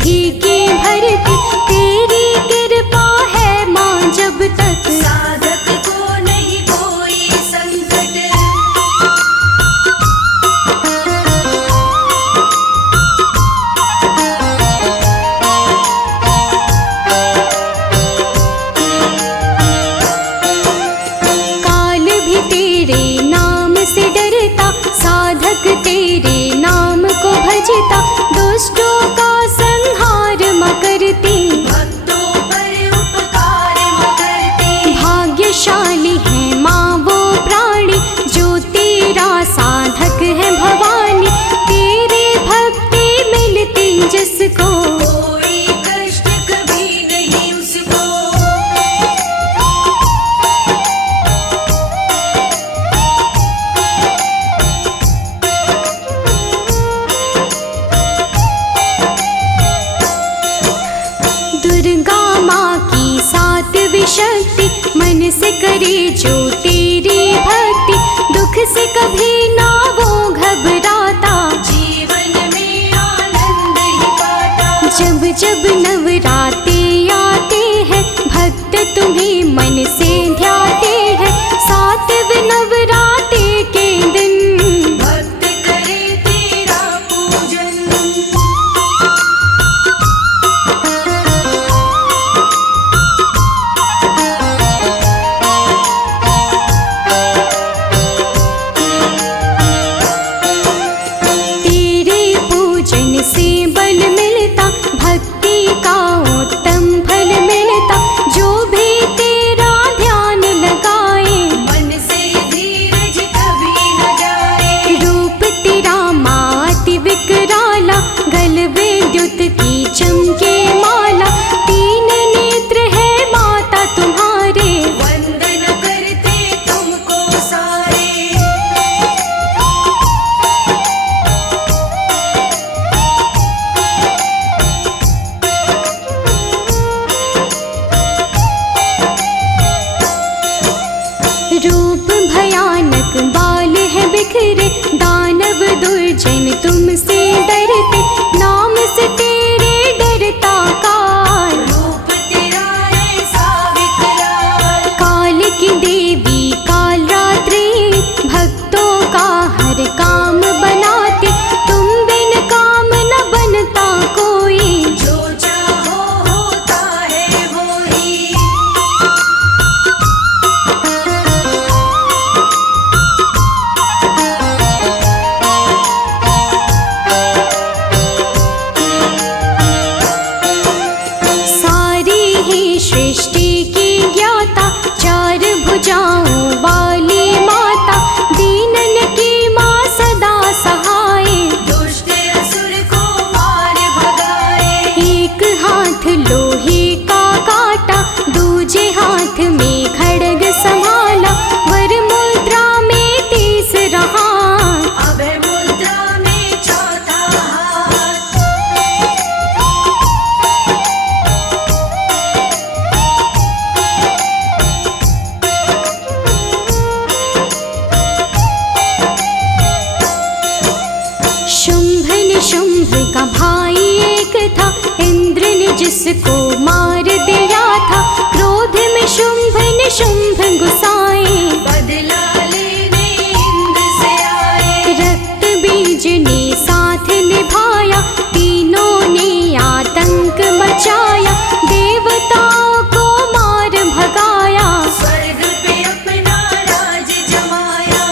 सभी की भरती, तेरी कृपा है माँ जब तक साधक को नहीं कोई संकट। काल भी तेरे नाम से डरता, साधक तेरे नाम को भजता, दुष्टों का संहार माँ करती, भक्तों पर उपकार माँ करती। भाग्यशाली है माँ वो प्राणी, जो तेरा साधक है भवानी, तेरे भक्ति मिलती जिसको कोई कष्ट कभी नहीं उसको। दुर्गा माँ की सातवीं शक्ति, मन से करे जो तेरी भक्ति, दुख से कभी ना वो घबराता, जीवन में आनंद ही पाता। जब जब नवराते आते हैं, भक्त तुम्हें मन से ध्याते हैं, सातवें नवराते के दिन भक्त करे तेरा पूजन। तेरे पूजन से बल मिलता, भक्ति का उत्तम फल मिलता, जो भी तेरा ध्यान लगाए मन से धीरज कभी न जाए। रूप तेरा माति विकराला, गल विद्युत की चमके माला, तीन नेत्र है माता तुम्हारे, वंदन करते तुमको सारे। रूप भयानक बाल है बिखरे, दानव दुर्जन तुमसे डरते, नाम से तेरे डरता काल, रूप तेरा ऐसा विकराल। काल की देवी काल रात्रि, भक्तों का हर काम बनाते, तुम बिन काम न बनता कोई, जो चाहो होता है वही। सारी ही सृष्टि की ज्ञाता, चार भुजाओं वाली माता, दीनन की माँ सदा सहाय, दुष्ट असुर को मार भगाए। एक हाथ लोहे का काटा, दूजे हाथ में खड्ग संभाला, वर मुद्रा में तीसरा हाथ, अभय मुद्रा में चौथा हाथ। शुंभ निशुंभ का भाई एक था, इंद्र ने जिसको मार दिया था, क्रोध में शुंभ निशुंभ गुस्साए, बदला लेने इंद्र से आए। रक्त बीज ने साथ निभाया, तीनों ने आतंक मचाया, देवताओं को मार भगाया, स्वर्ग पे अपना राज जमाया।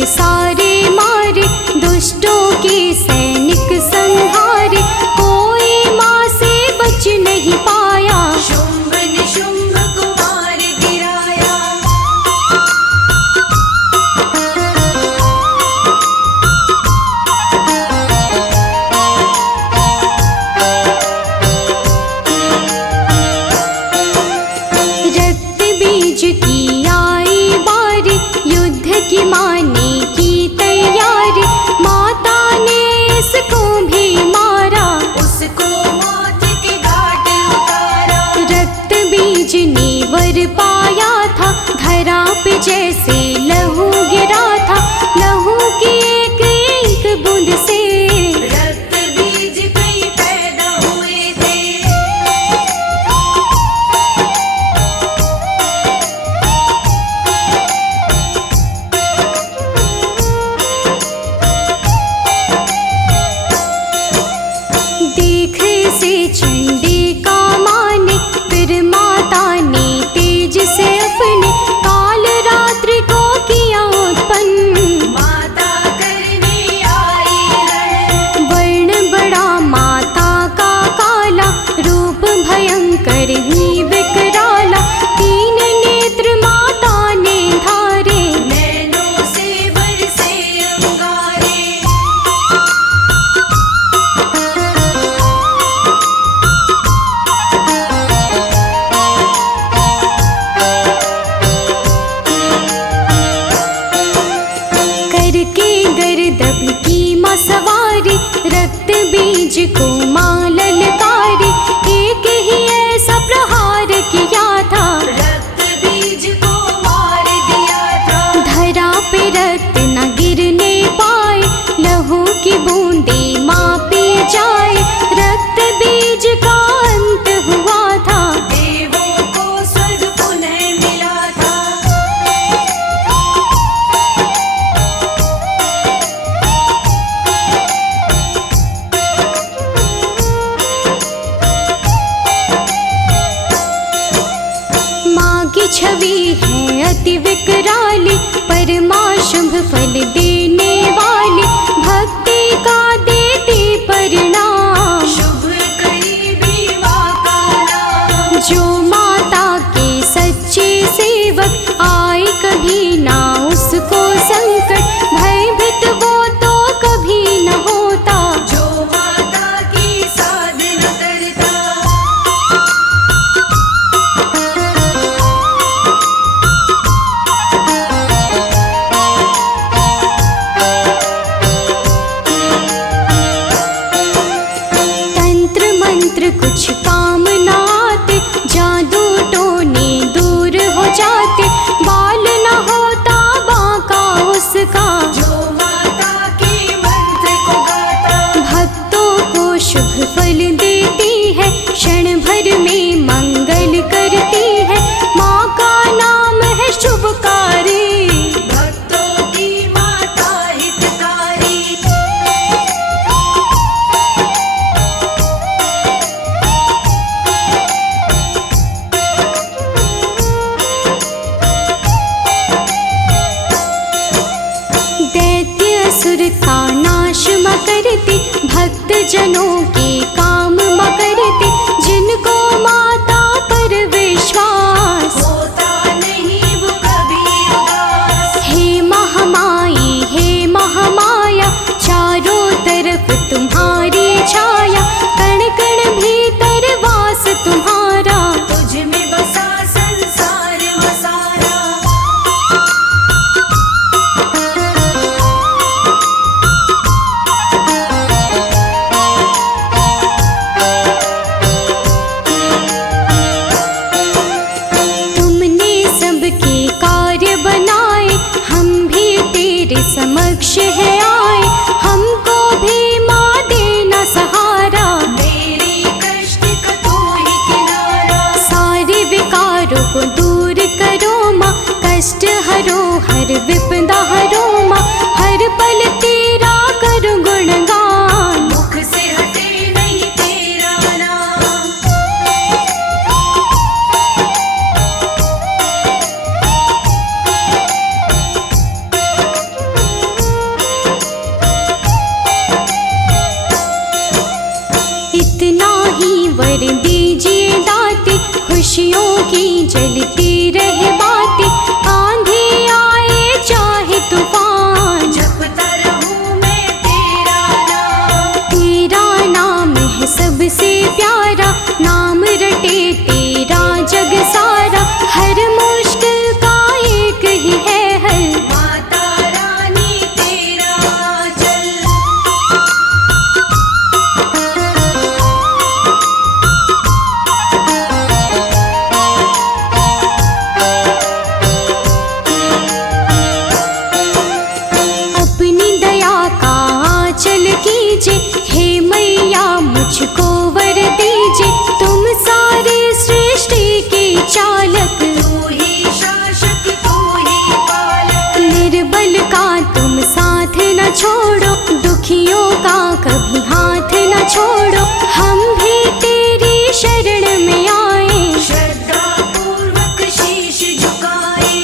असुर सारे मारे, दुष्टों के सैनिक संहारे, कोई माँ से बच नहीं पाया। शुंभ निशुंभ को मार गिराया। रक्त बीज की आई बारी, युद्ध की माने की तैयारी, माता ने इसको भी मारा, उसको मौत के घाट उतारा। रक्त बीज ने वर पाया था, धरा पे जैसे लहू गिरा था, लहू की एक एक बूंद से रक्त बीज कई पैदा हुए थे। देख से चंडी का माने, फिर माता ने तेज से अपने काल रात्रि को किया उत्पन्न। माता करने आई रण, वर्ण बड़ा माता का काला, रूप भयंकर ही विकराला, तीन नेत्र माता ने धारे, नैनों से बरसे अंगारे। करके गर्दभ की माँ सवारी, रक्त बीज को माँ ललकारी, एक ही ऐसा प्रहार किया था, रक्त बीज को मार दिया था। धरा पे रक्त न गिरने पाए, लहू की बूंदे माँ पी जाए, रक्त बीज का अंत हुआ था। देवों को स्वर्ग पुनः मिला था। माँ की छवि है अति विकराली, परमा शुभ फल देने वाली, भक्ति का देती परिणाम, शुभ करीबी माँ का नाम। जो माता के सच्चे सेवक, आए कभी ना उसको संकट, भयभीत वो तो कभी न होता। जो माता की साधना करता, तंत्र मंत्र कुछ काम न आते, जादू टोने दूर हो जाते, बाल न होता बाका उसका, जो माता के मंत्र को गाता, भक्तों को शुभ फल देती है, क्षण भर में मंगल करती है, माँ का नाम है शुभकारी। भक्तों की माता हितकारी। दैत्य असुर का नाश म करती, भक्त जनों के काम म करती, जिनको माता पर विश्वास, होता नहीं वो कभी उदास। हे महामाई हे महामाया, चारों तरफ तुम्हारी छाया, कण कण भीतर वास तुम्हारा, तुझ में बसा संसार मसारा। तुमने सबके कार्य बनाए, हम भी तेरे समक्ष है आए, हमको भी माँ देना सहारा, मेरी कष्ट का तू ही किनारा। सारे विकारों को दूर करो माँ, कष्ट हरो हर विपदा हरो माँ, हर पल तेरा करो गुणगान। मुख से हटे नहीं तेरा नाम। न छोड़ो, दुखियों का कभी हाथ न छोड़ो। हम भी तेरी शरण में आए, श्रद्धा पूर्वक शीश झुकाए।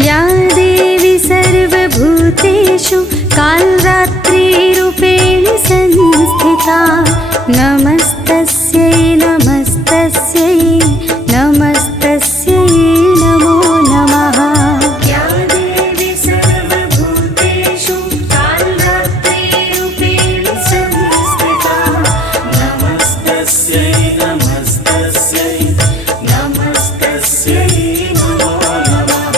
या देवी सर्वभूतेषु कालरात्रिरूपेण संस्थिता, नमस्तस्यै नमस्तस्यै नमस्तस्यै नमो नमः। या देवी सर्वभूतेषु कालरात्रिरूपेण संस्थिता, नमस्तस्यै नमस्तस्यै नमस्तस्यै नमो नमः।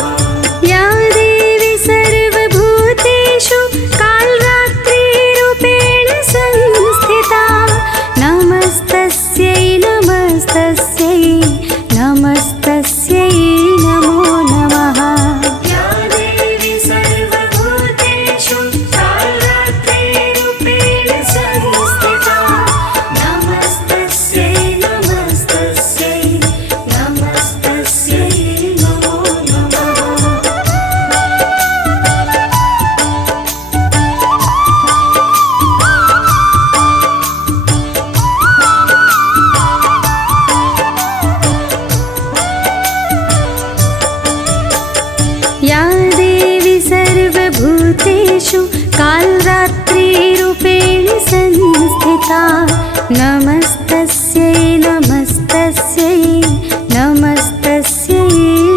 या देवी सर्वभूतेषु कालरात्रिरूपेण संस्थिता, नमस्तस्यै नमस्तस्यै नमस्तस्यै नमो नमः। या देवी सर्वभूतेषु कालरात्रिरूपेण संस्थिता, नमस्तस्यै नमस्तस्यै नमस्तस्यै नमो नमः। या देवी सर्वभूतेषु कालरात्रिरूपेण संस्थिता, नमस्तस्यै नमस्तस्यै नमस्तस्यै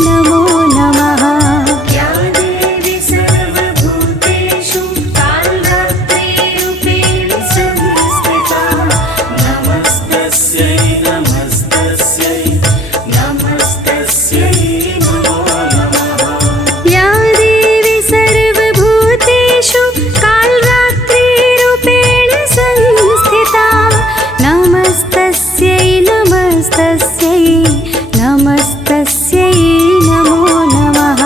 नमो नमः। या देवी सर्वभूतेषु कालरात्रिरूपेण संस्थिता, नमस्तस्यै नमस्तस्यै नमस्तस्यै नमो नमः। या देवी सर्वभूतेषु कालरात्रिरूपेण संस्थिता, नमस्तस्यै नमस्तस्यै नमस्तस्यै नमो नमः।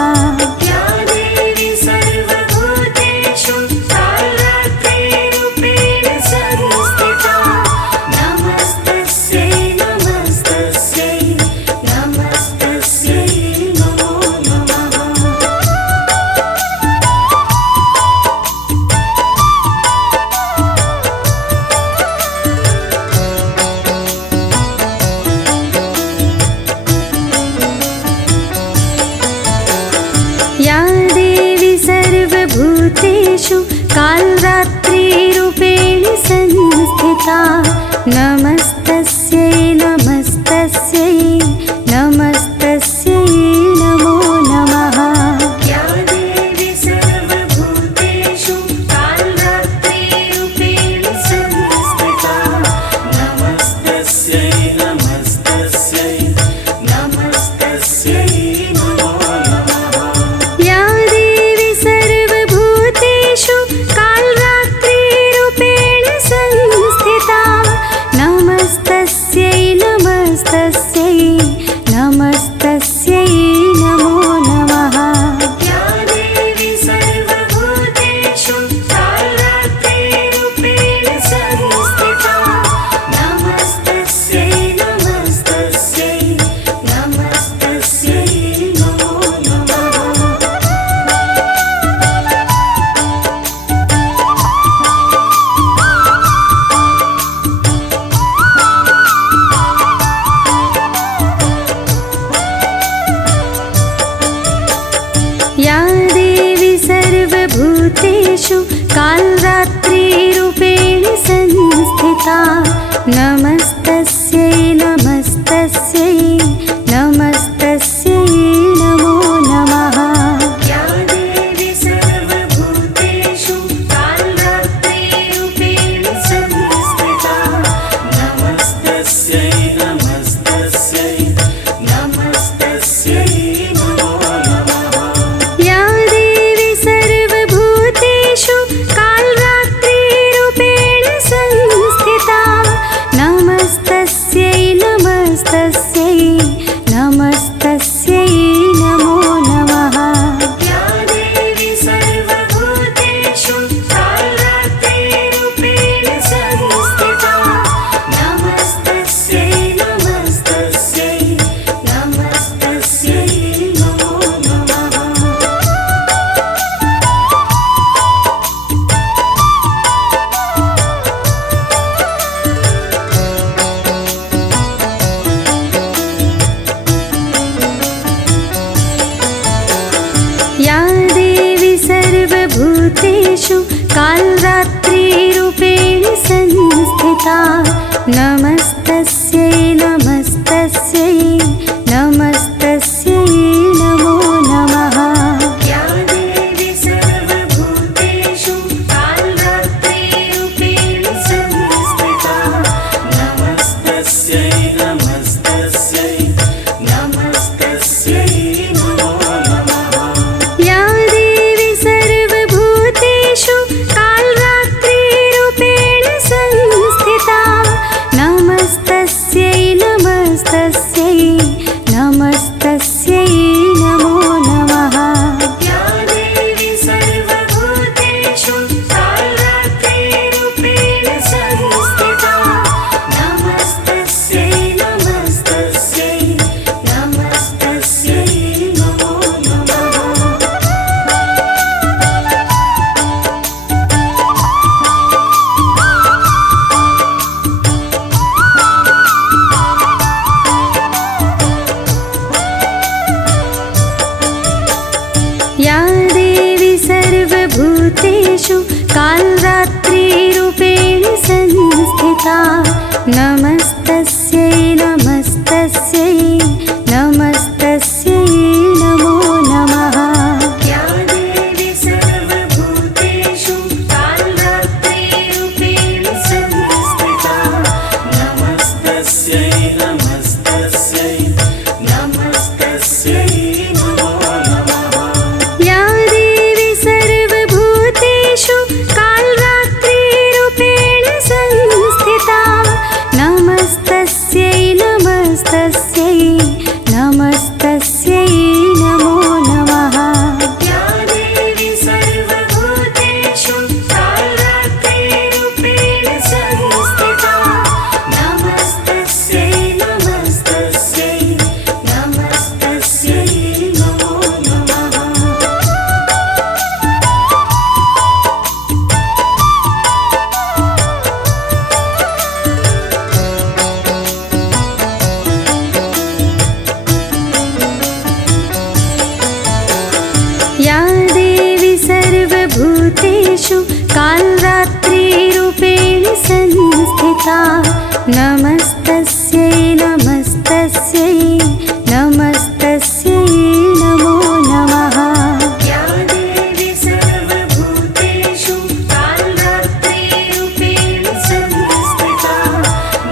या देवी सर्वभूतेषु कालरात्रिरूपेण संस्थिता, नमस्तस्यै नमस्तस्यै नमस्तस्यै नमो नमः। या देवी सर्वभूतेषु कालरात्रिरूपेण संस्थिता, नमस्तस्यै नमस्तस्यै नमस्तस्यै नमो नमः। या देवी सर्वभूतेषु कालरात्रिरूपेण संस्थिता, नमस्तस्यै नमस्तस्यै नमस्तस्यै नमो नमः। या देवी सर्वभूतेषु कालरात्रिरूपेण संस्थिता, नमस्तस्यै नमस्तस्यै नमस्तस्यै नमो नमः। या देवी सर्वभूतेषु कालरात्रिरूपेण संस्थिता, नमस्तस्यै नमस्तस्यै नमस्तस्यै नमो नमः। या देवी सर्वभूतेषु कालरात्रिरूपेण संस्थिता, नमस्तस्यै नमस्तस्यै नमस्तस्यै नमो नमः। या देवी सर्वभूतेषु कालरात्रिरूपेण संस्थिता, नमस्तस्यै नमस्तस्यै नमस्तस्यै नमो नमः। या देवी सर्वभूतेषु कालरात्रिरूपेण संस्थिता, नमस्तस्यै नमस्तस्यै कालरात्रिरूपेण संस्थिता नमस्तस्यै नमस्तस्यै नमस्तस्यै नमो नमः। या देवी सर्वभूतेषु कालरात्रिरूपेण संस्थिता नमस्तस्यै नमस्तस्यै नमस्तस्यै नमो नमः। या देवी सर्वभूतेषु कालरात्रिरूपेण संस्थिता नमस्तस्यै नमस्तस्यै नमस्तस्यै नमो नमः। या देवी सर्वभूतेषु कालरात्रिरूपेण संस्थिता नमस्तस्यै नमस्तस्यै नमस्तस्यै नमो नमः। या देवी सर्वभूतेषु कालरात्रिरूपेण संस्थिता नमस्तस्यै नमस्तस्यै नमस्तस्यै नमो नमः। या देवी सर्वभूतेषु कालरात्रिरूपेण संस्थिता नमस्तस्यै नमस्तस्यै नमस्तस्यै नमो नमः। या देवी सर्वभूतेषु कालरात्रिरूपेण संस्थिता नमस्तस्यै नमस्तस्यै नमस्तस्यै नमो नमः। या देवी सर्वभूतेषु कालरात्रिरूपेण संस्थिता नमस्तस्यै नमस्तस्यै नमस्तस्यै नमो नमः। या देवी सर्वभूतेषु कालरात्रिरूपेण संस्थिता नमस्तस्यै नमस्तस्यै नमस्तस्यै नमो नमः। या देवी सर्वभूतेषु कालरात्रिरूपेण संस्थिता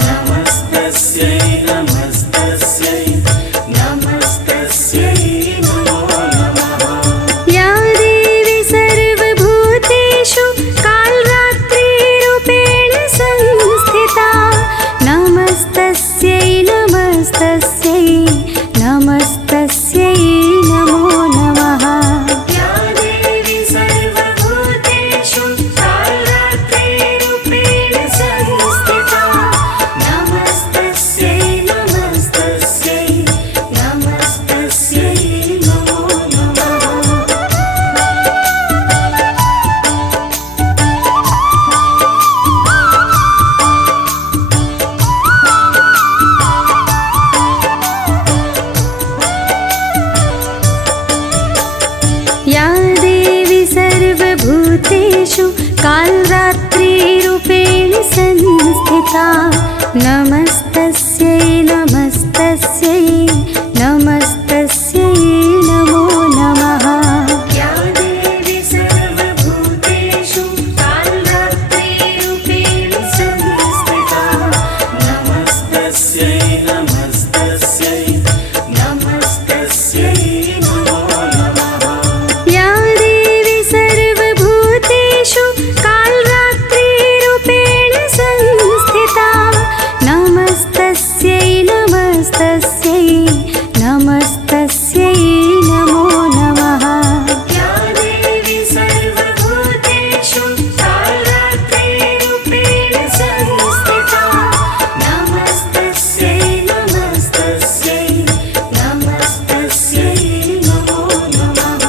नमस्तस्यै नमस्तस्यै नमस्तस्यै नमो नमः। या देवी सर्वभूतेषु कालरात्रिरूपेण संस्थिता नमस्तस्यै नमस्तस्यै नमस्तस्यै नमो नमः। या देवी सर्वभूतेषु कालरात्रिरूपेण संस्थिता नमस्तस्यै नमस्तस्यै नमस्तस्यै नमो नमः। या देवी सर्वभूतेषु कालरात्रिरूपेण संस्थिता नमस्तस्यै नमस्तस्यै नमस्तस्यै नमो नमः। या देवी सर्वभूतेषु कालरात्रिरूपेण संस्थिता नमस्तस्यै नमस्तस्यै नमस्तस्यै नमो नमः। या देवी सर्वभूतेषु कालरात्रिरूपेण संस्थिता नमस्तस्यै नमस्तस्यै नमस्तस्यै नमो नमः। या देवी सर्वभूतेषु कालरात्रिरूपेण संस्थिता नमस्तस्यै नमस्तस्यै नमस्तस्यै नमो नमः।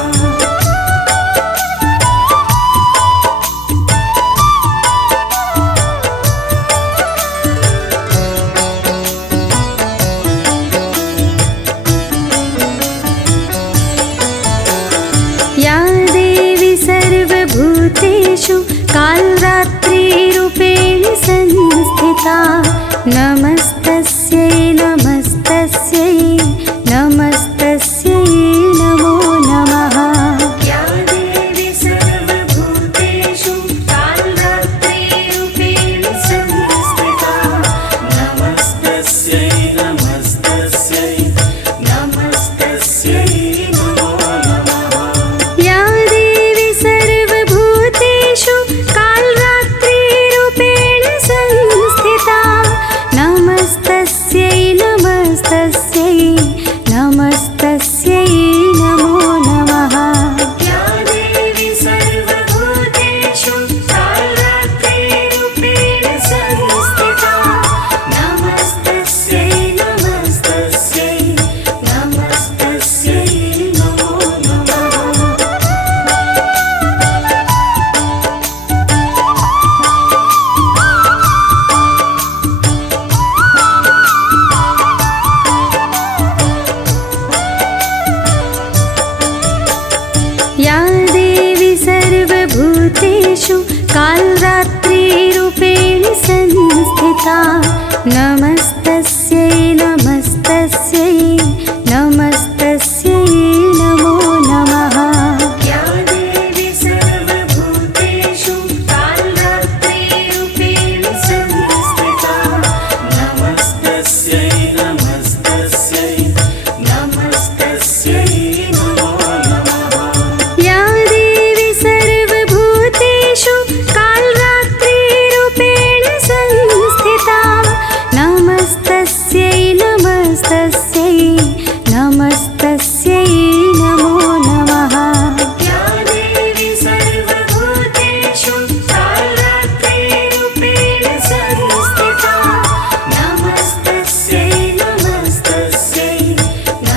या देवी सर्वभूतेषु कालरात्रिरूपेण संस्थिता नमस्तस्यै नमस्तस्यै नमस्तस्यै नमो नमः। या देवी सर्वभूतेषु कालरात्रिरूपेण संस्थिता नमस्तस्यै नमस्तस्यै नमस्तस्यै नमो नमः। या देवी सर्वभूतेषु कालरात्रिरूपेण संस्थिता नमस्तस्यै नमस्तस्यै नमस्तस्यै नमो नमः। या देवी सर्वभूतेषु कालरात्रिरूपेण संस्थिता नमस्तस्यै नमस्तस्यै नमस्तस्यै नमो नमः। या देवी सर्वभूतेषु कालरात्रिरूपेण संस्थिता नमस्तस्यै नमस्तस्यै नमस्तस्यै नमो नमः। या देवी सर्वभूतेषु कालरात्रिरूपेण संस्थिता नमस्तस्यै नमस्तस्यै नमस्तस्यै नमो नमः। या देवी सर्वभूतेषु कालरात्रिरूपेण संस्थिता नमस्तस्यै नमस्तस्यै नमस्तस्यै नमो नमः। या देवी सर्वभूतेषु कालरात्रिरूपेण संस्थिता नमस्तस्यै नमस्तस्यै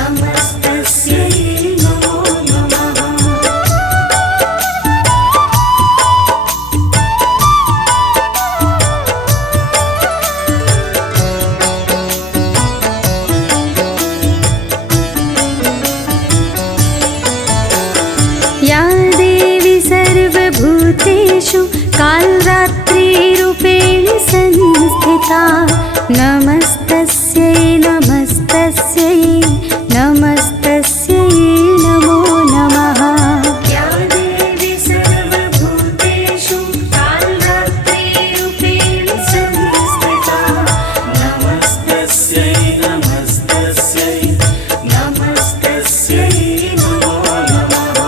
नमस्तस्यै नमो नमः। या देवी सर्वभूतेषु कालरात्रिरूपेण संस्थिता नमस्तस्यै नमस्तस्यै नमस्तस्यै नमो नमः। या देवी सर्वभूतेषु कालरात्रिरूपेण संस्थिता नमस्तस्यै नमस्तस्यै नमस्तस्यै नमो नमः।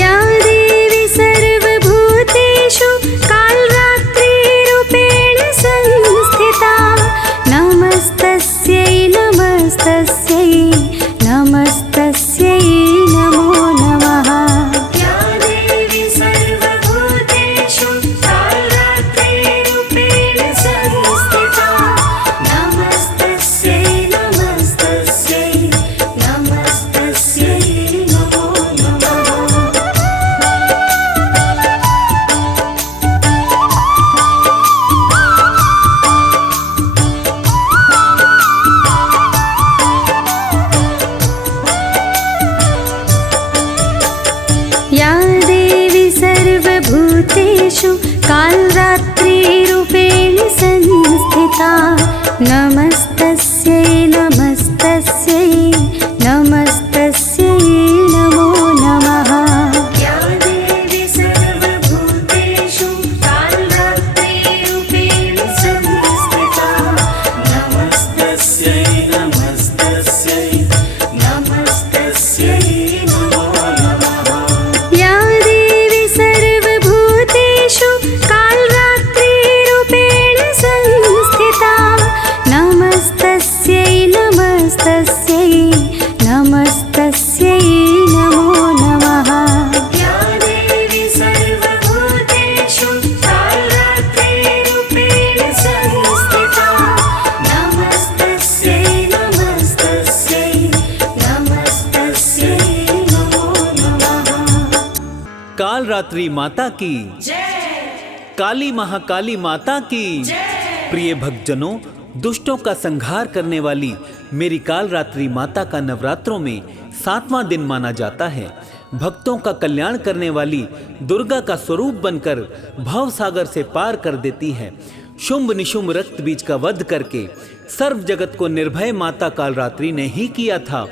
या देवी सर्वभूतेषु कालरात्रिरूपेण संस्थिता नमस्तस्यै नमस्तस्यै नमस्तस्यै नमो नमः। या देवी सर्वभूतेषु कालरात्रिरूपेण संस्थिता नमस्तस्यै नमस्तस्यै नमस्तस्यै नमो नमः। या देवी सर्वभूतेषु कालरात्रिरूपेण संस्थिता नमस्तस्यै नमस्तस्यै नमस्तस्यै नमो नमः। या देवी सर्वभूतेषु कालरात्रिरूपेण संस्थिता नमस्तस्यै नमस्तस्यै नमस्तस्यै नमो नमः। या देवी सर्वभूतेषु कालरात्रिरूपेण संस्थिता नमस्तस्यै नमस्तस्यै नमस्तस्यै नमो नमः। या देवी सर्वभूतेषु कालरात्रिरूपेण संस्थिता नमस्तस्यै नमस्तस्यै नमस्तस्यै नमो नमः। काल रात्रि माता की, काली महाकाली माता की। प्रिय भक्तजनों, दुष्टों का संहार करने वाली मेरी काल रात्रि माता का नवरात्रों में 7वां दिन माना जाता है। भक्तों का कल्याण करने वाली दुर्गा का स्वरूप बनकर भव सागर से पार कर देती है। शुंभ निशुंभ रक्त बीज का वध करके सर्व जगत को निर्भय माता कालरात्रि ने ही किया था।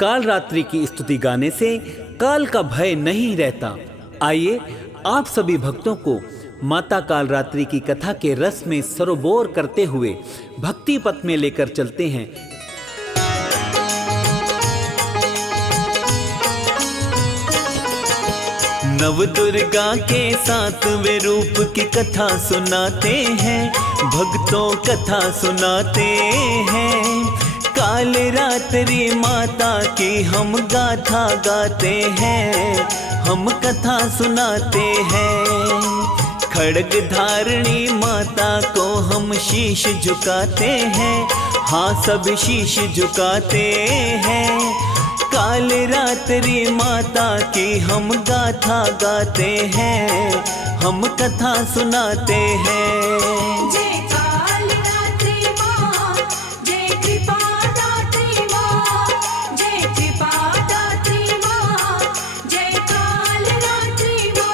कालरात्रि की स्तुति गाने से काल का भय नहीं रहता। आइए आप सभी भक्तों को माता कालरात्रि की कथा के रस में सरोबोर करते हुए भक्ति पथ में लेकर चलते हैं। नव दुर्गा के 7वें रूप की कथा सुनाते हैं, भक्तों कथा सुनाते हैं। कालरात्रि माता की हम गाथा गाते हैं, हम कथा सुनाते हैं। खड्ग धारणी माता को हम शीश झुकाते हैं, हाँ सब शीश झुकाते हैं। कालरात्रि माता की हम गाथा गाते हैं, हम कथा सुनाते हैं। जय कालरात्रि माँ, जय कृपा दात्री माँ, जय कृपा दात्री माँ, जय कालरात्रि माँ।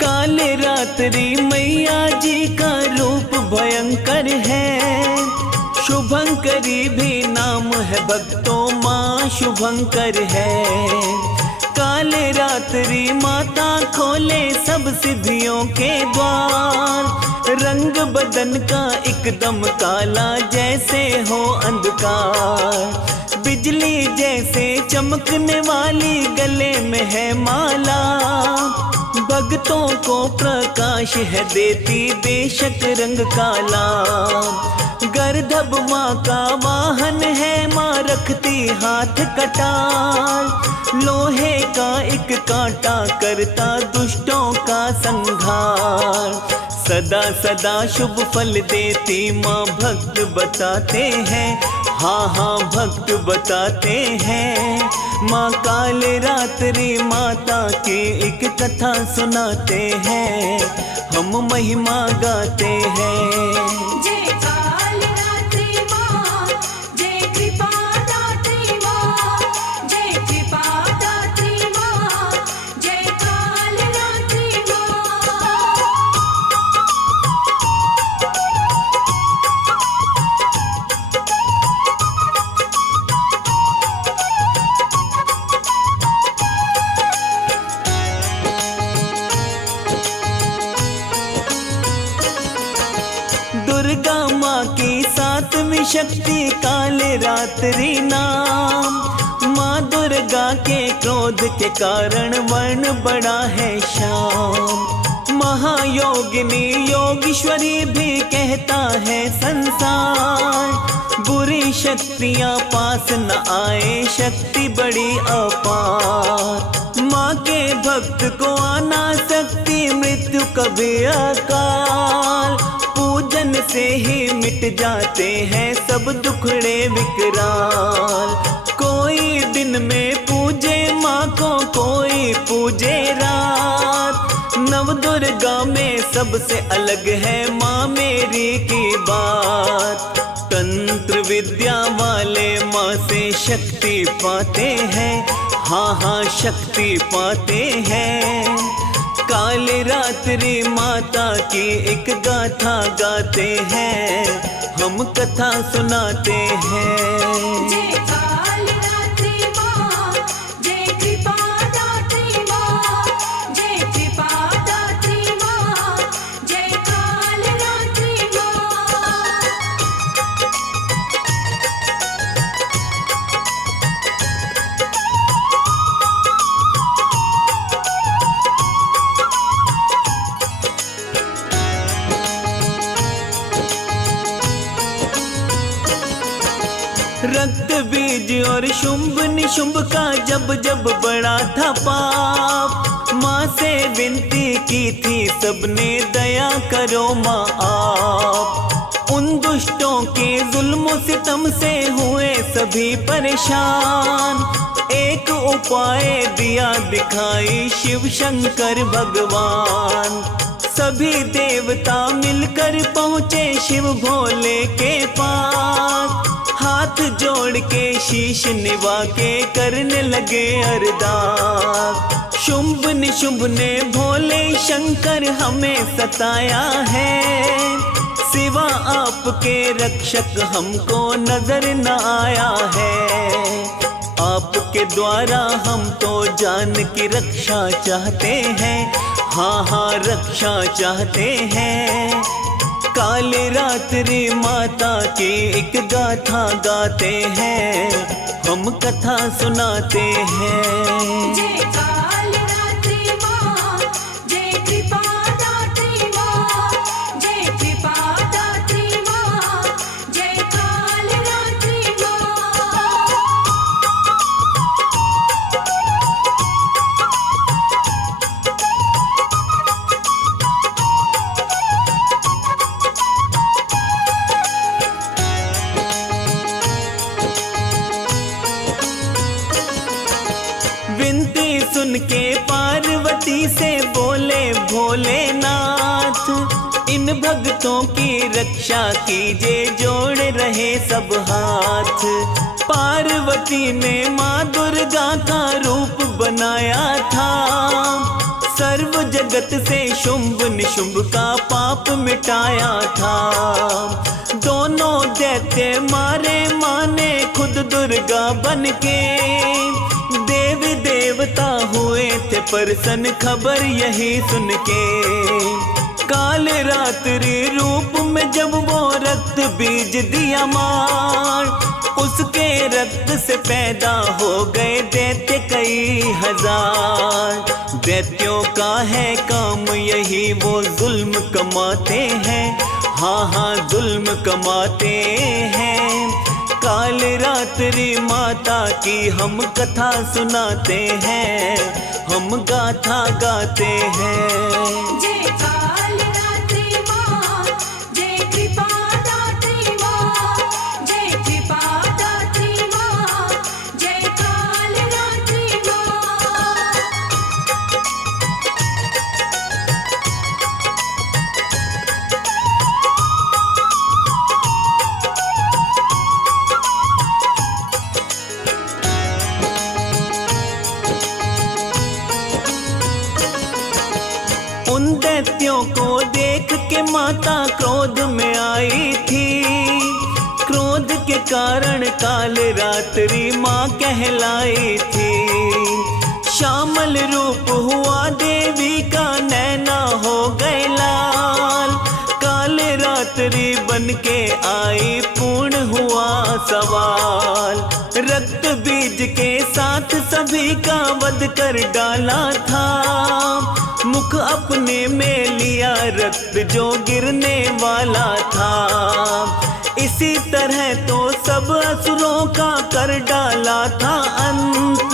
कालरात्रि मैया जी का रूप भयंकर है, शुभंकरी भी नाम है भक्तों, माँ शुभंकर है। कालरात्रि माता खोले सब सिद्धियों के द्वार, रंग बदन का एकदम काला जैसे हो अंधकार। बिजली जैसे चमकने वाली गले में है माला, भक्तों को प्रकाश है देती बेशक रंग काला। गर्दभ माँ का वाहन है, माँ रखती हाथ कटार, लोहे का एक कांटा करता दुष्टों का संहार। सदा सदा शुभ फल देती माँ भक्त बताते हैं, हाँ हाँ भक्त बताते हैं। माँ कालरात्रि माता की एक कथा सुनाते हैं, हम महिमा गाते हैं। जय कालरात्रि माँ, जय कृपा दात्री माँ, जय कृपा दात्री माँ, जय कालरात्रि माँ। दुर्गा माँ की 7वीं शक्ति कालरात्रि नाम। माँ दुर्गा के क्रोध के कारण वर्ण बड़ा है श्याम। महायोगिनी योगीश्वरी भी कहता है संसार, बुरी शक्तियाँ पास न आए, शक्ति बड़ी अपार। माँ के भक्त को आना सकती, मृत्यु कभी अकाल। पूजन से ही मिट जाते हैं सब दुखड़े विकराल। कोई दिन में पूजे माँ को, कोई पूजे रात। नव दुर्गा में सबसे अलग है माँ मेरी की बात। तंत्र विद्या वाले माँ से शक्ति पाते हैं, हाँ हाँ शक्ति पाते हैं। कालरात्रि माता की एक गाथा गाते हैं, हम कथा सुनाते हैं। जय कालरात्रि माँ, जय कृपा दात्री माँ, जय कृपा दात्री माँ, जय कालरात्रि माँ। रक्त बीज और शुंभ निशुंभ का जब जब बड़ा था पाप, माँ से विनती की थी सबने, दया करो माँ आप। उन दुष्टों के जुल्म सितम से हुए सभी परेशान। एक उपाय दिया दिखाई शिव शंकर भगवान। सभी देवता मिलकर पहुँचे शिव भोले के पास। हाथ जोड़ के शीश निभा के करने लगे अरदास। शुंभ निशुंभ ने भोले शंकर हमें सताया है। सिवा आपके रक्षक हमको नजर न आया है। आपके द्वारा हम तो जान की रक्षा चाहते हैं। हाँ हाँ रक्षा चाहते हैं। काली रात्रि माता की एक गाथा गाते हैं। हम कथा सुनाते हैं। जय काल रात्रि माँ, जय कृपा दात्री माँ, जय कृपा दात्री माँ, जय काल रात्रि माँ। विनती सुन के पार्वती से बोले भोलेनाथ, इन भक्तों की रक्षा कीजिए, जोड़ रहे सब हाथ। पार्वती ने माँ दुर्गा का रूप बनाया था। सर्व जगत से शुंभ निशुंभ का पाप मिटाया था। दोनों दैत्य मारे माँ ने खुद दुर्गा बनके। देवी देवता हुए थे प्रसन्न खबर यही सुन के। काल रात्रि रूप में जब वो रक्त बीज दिया मार, उसके रक्त से पैदा हो गए दैत्य कई हजार। दैत्यों का है काम यही, वो जुल्म कमाते हैं। हाँ हाँ जुल्म कमाते हैं। काल रात्रि माता की हम कथा सुनाते हैं। हम गाथा गाते हैं। जय काल रात्रि माँ, जय कृपा दात्री माँ, जय कृपा दात्री माँ, जय काल रात्रि माँ। उन दैत्यों को देख के माता क्रोध में आई थी। क्रोध के कारण काल रात्रि माँ कहलाई थी। श्यामल रूप हुआ देवी का, नैना हो गए लाल। काल रात्रि बन के आई, पूर्ण हुआ सवाल। रक्त बीज के साथ सभी का वध कर डाला था। मुख अपने में लिया रक्त जो गिरने वाला था। इसी तरह तो सब असुरों का कर डाला था अंत।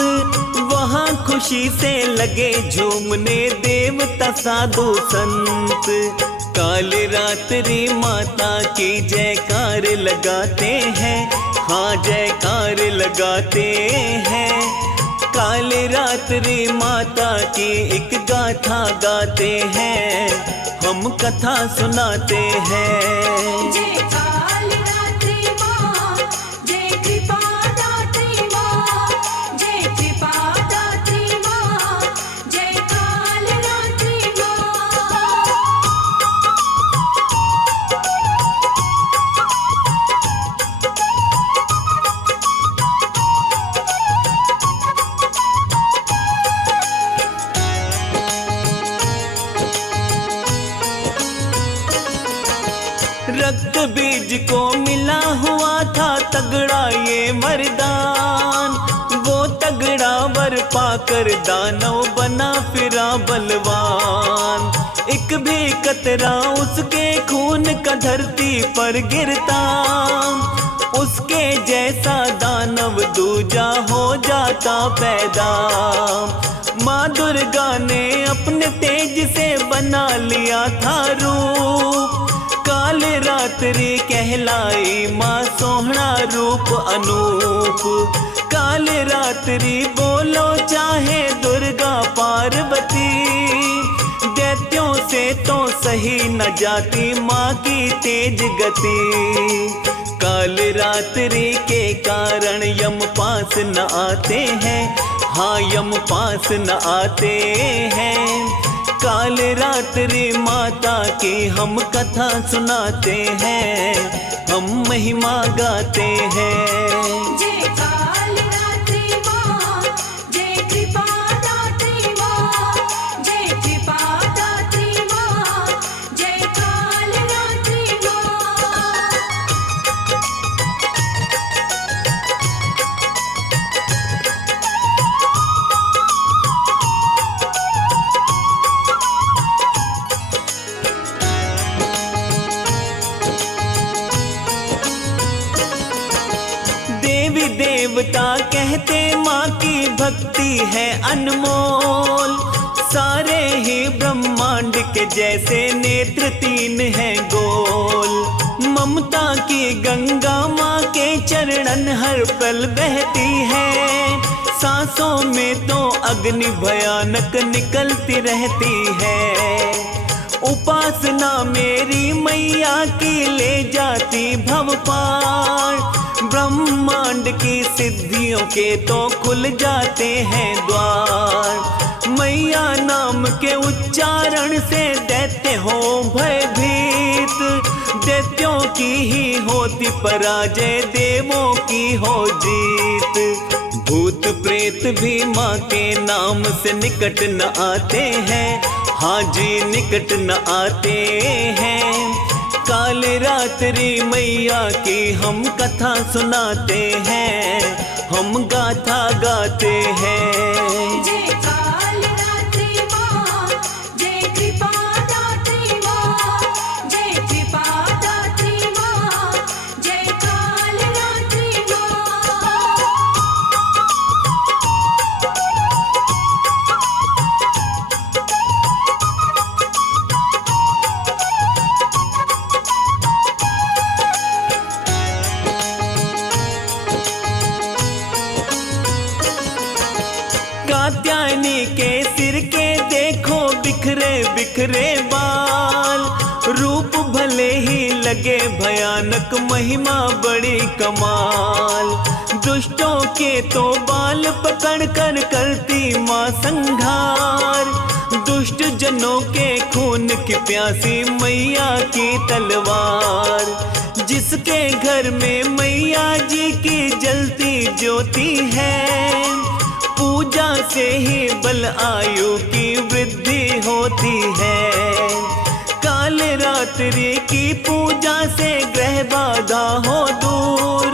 वहाँ खुशी से लगे झूमने देवता साधु संत। काल रात्रि माता की जयकार लगाते हैं। हाँ जयकार लगाते हैं। काल रात्रि माता की एक गाथा गाते हैं। हम कथा सुनाते हैं। जय काल रात्रि माँ, जय कृपा दात्री माँ, जय कृपा दात्री माँ, जय काल रात्रि माँ। रक्त बीज को मिला हुआ था तगड़ा ये वरदान। वो तगड़ा वर पाकर दानव बना फिरा बलवान। एक भी कतरा उसके खून का धरती पर गिरता। उसके जैसा दानव दूजा हो जाता पैदा। माँ दुर्गा ने अपने तेज से बना लिया था रूप। काल रात्रि कह कहलाई माँ सोहना रूप अनूप। काल रात्रि बोलो चाहे दुर्गा पार्वती, दैत्यों से तो सही न जाती माँ की तेज गति। काल रात्रि के कारण यम पास न आते हैं, हाँ यम पास न आते हैं। काल रात्रि माता की हम कथा सुनाते हैं, हम महिमा गाते हैं। जय काल रात्रि माँ, जय कृपा दात्री माँ, जय कृपा दात्री माँ, जय काल रात्रि माँ। देवी देवता कहते माँ की भक्ति है अनमोल। सारे ही ब्रह्मांड के जैसे नेत्र तीन हैं गोल। ममता की गंगा माँ के चरणन हर पल बहती है। सांसों में तो अग्नि भयानक निकलती रहती है। उपासना मेरी मैया की ले जाती भव पार। ब्रह्मांड की सिद्धियों के तो खुल जाते हैं द्वार। मैया नाम के उच्चारण से दैत्य हो भयभीत। दैत्यों की ही होती पराजय, देवों की हो जीत। भूत प्रेत भी माँ के नाम से निकट न आते हैं, हाँ जी निकट न आते हैं। काल रात्रि मैया की हम कथा सुनाते हैं, हम गाथा गाते हैं। जय काल रात्रि माँ, जय कृपा दात्री माँ, जय कृपा दात्री माँ, जय काल रात्रि माँ। कात्यायनी के सिर के देखो बिखरे बिखरे बाल। रूप भले ही लगे भयानक, महिमा बड़ी कमाल। दुष्टों के तो बाल पकड़ कर करती माँ संहार। दुष्ट जनों के खून की प्यासी मैया की तलवार। जिसके घर में मैया जी की जलती ज्योति है, पूजा से ही बल आयु की वृद्धि होती है। काल रात्रि की पूजा से ग्रह बाधा हो दूर।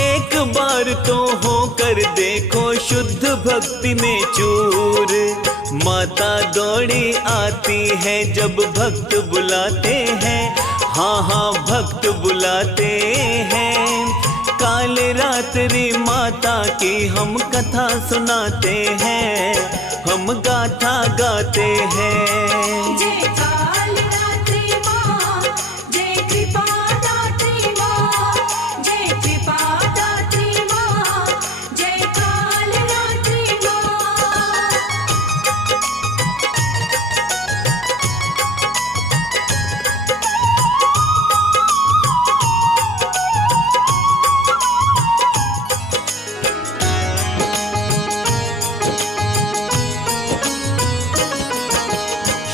एक बार तो होकर देखो शुद्ध भक्ति में चूर। माता दौड़ी आती है जब भक्त बुलाते हैं, हाँ हाँ भक्त बुलाते हैं। काल रात्रि माता की हम कथा सुनाते हैं, हम गाथा गाते हैं। जय काल रात्रि माँ, जय कृपा दात्री माँ, जय कृपा दात्री माँ, जय काल रात्रि माँ।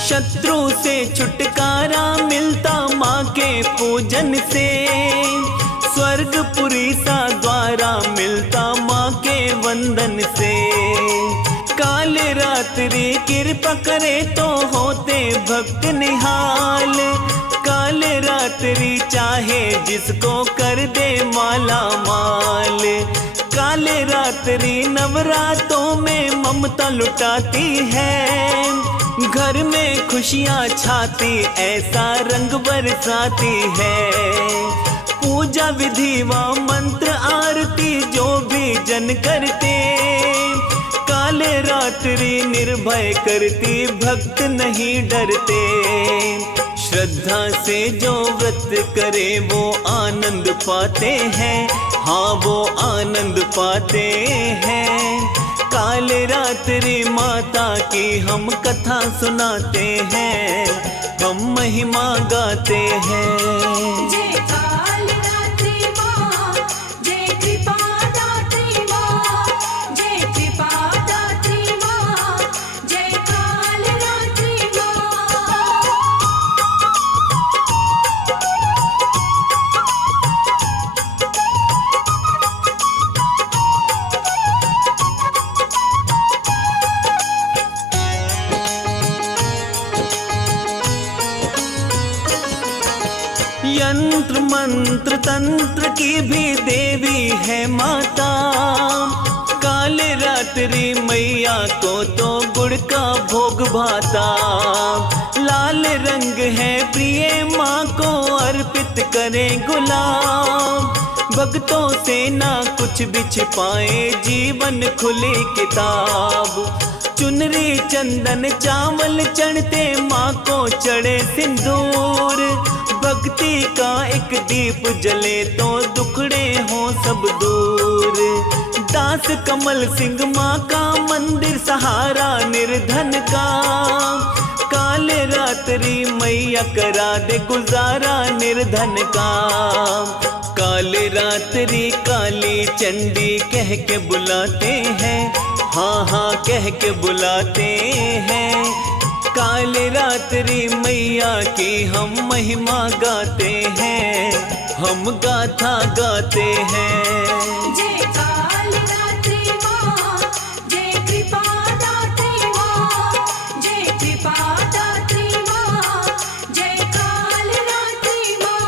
शत्रु से छुटकारा मिलता माँ के पूजन से। स्वर्गपुरी सा द्वारा मिलता माँ के वंदन से। काल रात्रि कृपा करे तो होते भक्त निहाल। काल रात्रि चाहे जिसको कर दे माला माल। काल रात्रि नवरातों में ममता लुटाती है। घर में खुशियाँ छाती ऐसा रंग बरसाती है। पूजा विधि व मंत्र आरती जो भी जन करते। काल रात्रि निर्भय करती भक्त नहीं डरते। श्रद्धा से जो व्रत करे वो आनंद पाते हैं, हाँ वो आनंद पाते हैं। काल रात्रि माता की हम कथा सुनाते हैं, हम महिमा गाते हैं। जय काल रात्रि माँ, जय कृपा दात्री माँ, जय कृपा दात्री माँ, जय काल रात्रि माँ। यंत्र मंत्र तंत्र की भी देवी है माता, काल रात्रि मैया को तो गुड़ का भोग भाता। लाल रंग है प्रिय माँ को अर्पित करे गुलाब, भक्तों से ना कुछ भी छिपाए जीवन खुली किताब। चुनरी चंदन चावल चढ़ते माँ को चढ़े सिंदूर, भक्ति का एक दीप जले तो दुखड़े हो सब दूर। दास कमल सिंह माँ का मंदिर सहारा निर्धन का, काल रात्रि मैया करा दे गुजारा निर्धन का। काल रात्रि काली चंडी कह के बुलाते हैं, हाँ हाँ कह के बुलाते हैं। काल रात्रि मैया की हम महिमा गाते हैं, हम गाथा गाते हैं। जय काल रात्रि माँ, जय कृपा दात्री माँ, जय कृपा दात्री माँ, जय काल रात्रि माँ।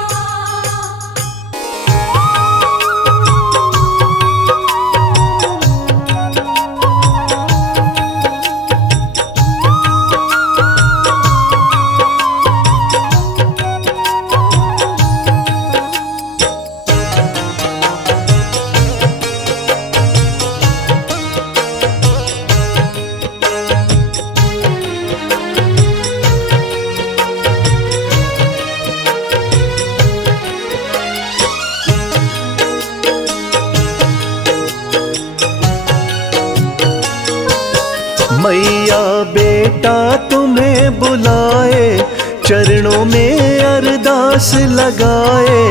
मैया बेटा तुम्हें बुलाए, चरणों में अरदास लगाए।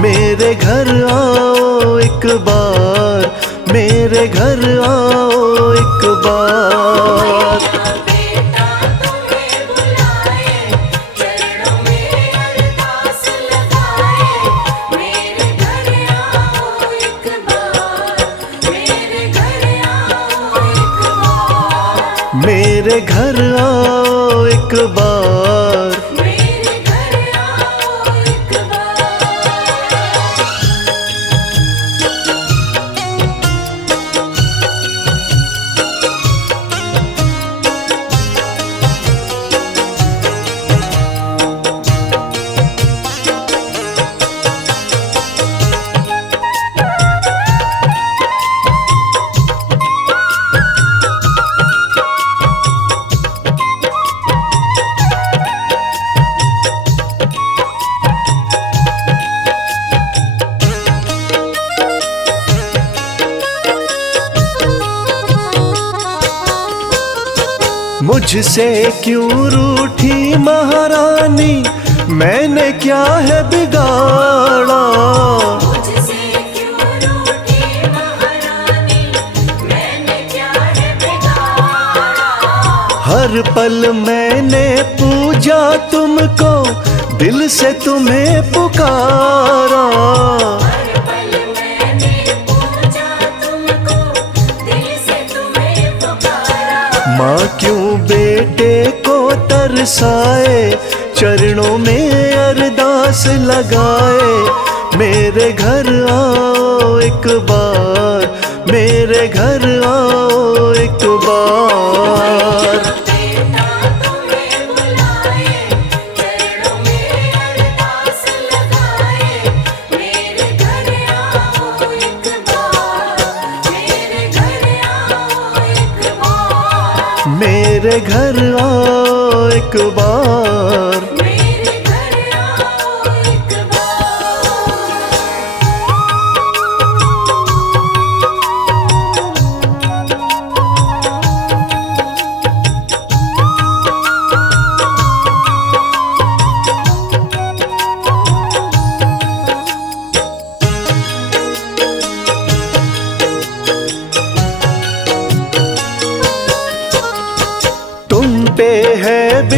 मेरे घर आओ एक बार, मेरे घर आओ एक बार। बेटा तुम्हें बुलाए, चरणों में अरदास लगाए। मेरे घर आओ एक बार, मेरे घर आओ एक बार। मेरे घर आओ एक बार। मेरे घर आओ एक बार। मुझसे क्यों रूठी महारानी, मैंने क्या है बिगाड़ा। मुझसे क्यों रूठी महारानी, मैंने क्या है बिगाड़ा। हर पल मैंने पूजा तुमको, दिल से तुम्हें पुकारा। हर पल मैंने पूजा तुमको, दिल से तुम्हें पुकारा। माँ क्यों बेटे को तरसाए, चरणों में अरदास लगाए। मेरे घर आओ एक बार, मेरे घर आओ एक बार। बेटा तुम्हें बुलाए, चरणों में अरदास लगाए। मेरे घर आओ एक बार, मेरे घर आओ एक बार। मेरे घर आओ एक बार। मेरे घर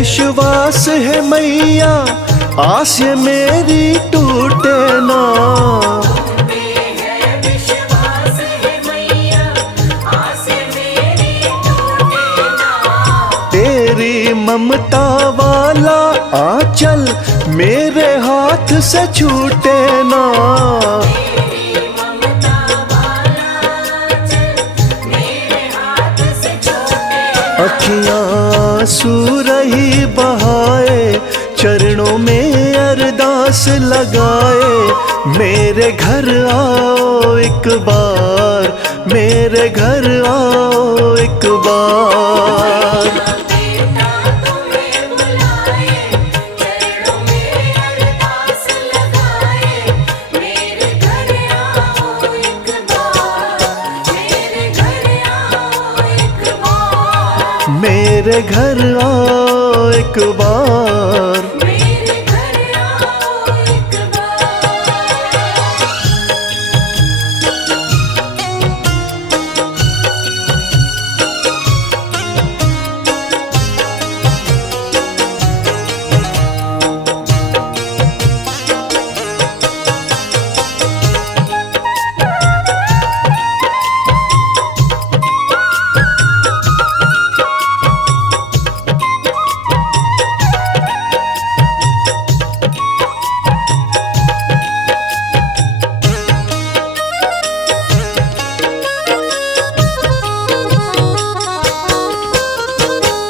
विश्वास है मैया, आस ये मेरी टूटे ना। तेरी ममता वाला आंचल मेरे हाथ से छूटे ना। अखियाँ आंसू रही बहाए, चरणों में अरदास लगाए। मेरे घर आओ एक बार, मेरे घर आओ एक बार। मेरे घर आओ एक बार।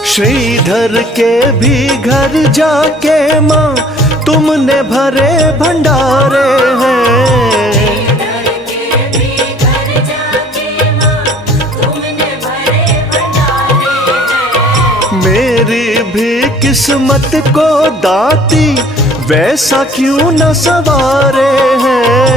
श्रीधर के भी घर जाके माँ तुमने भरे भंडारे हैं। मेरी भी किस्मत को दाती वैसा क्यों न सवारे हैं।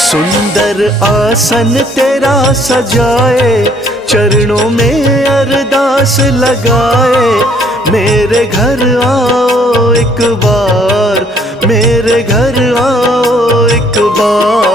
सुंदर आसन तेरा सजाए, चरणों में अरदास लगाए। मेरे घर आओ एक बार, मेरे घर आओ एक बार।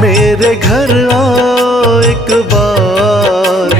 मेरे घर आओ एक बार।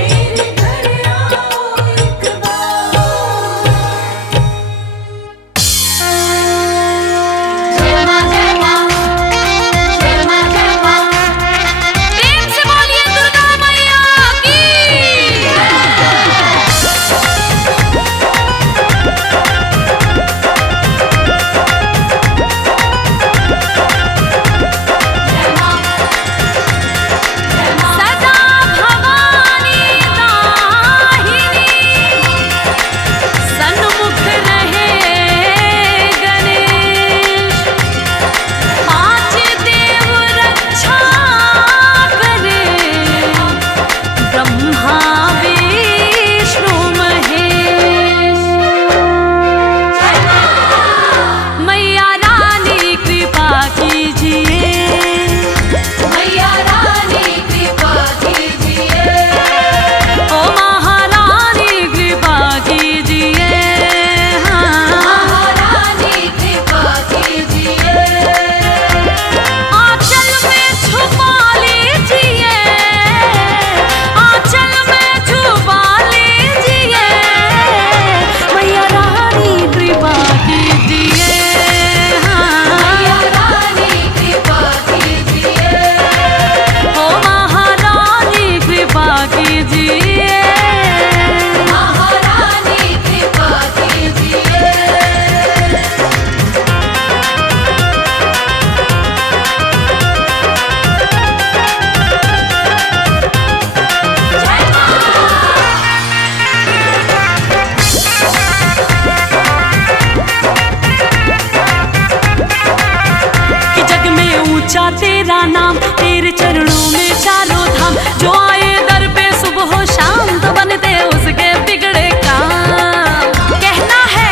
ऊंचा तेरा नाम, तेरे चरणों में चारों धाम। जो आए दर पे सुबह हो शाम, तो बनते उसके बिगड़े काम। कहना है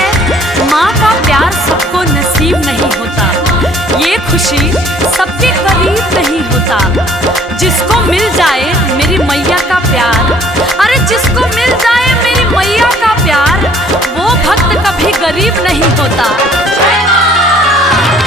माँ का प्यार सबको नसीब नहीं होता, ये खुशी सबके करीब नहीं होता। जिसको मिल जाए करीब नहीं होता।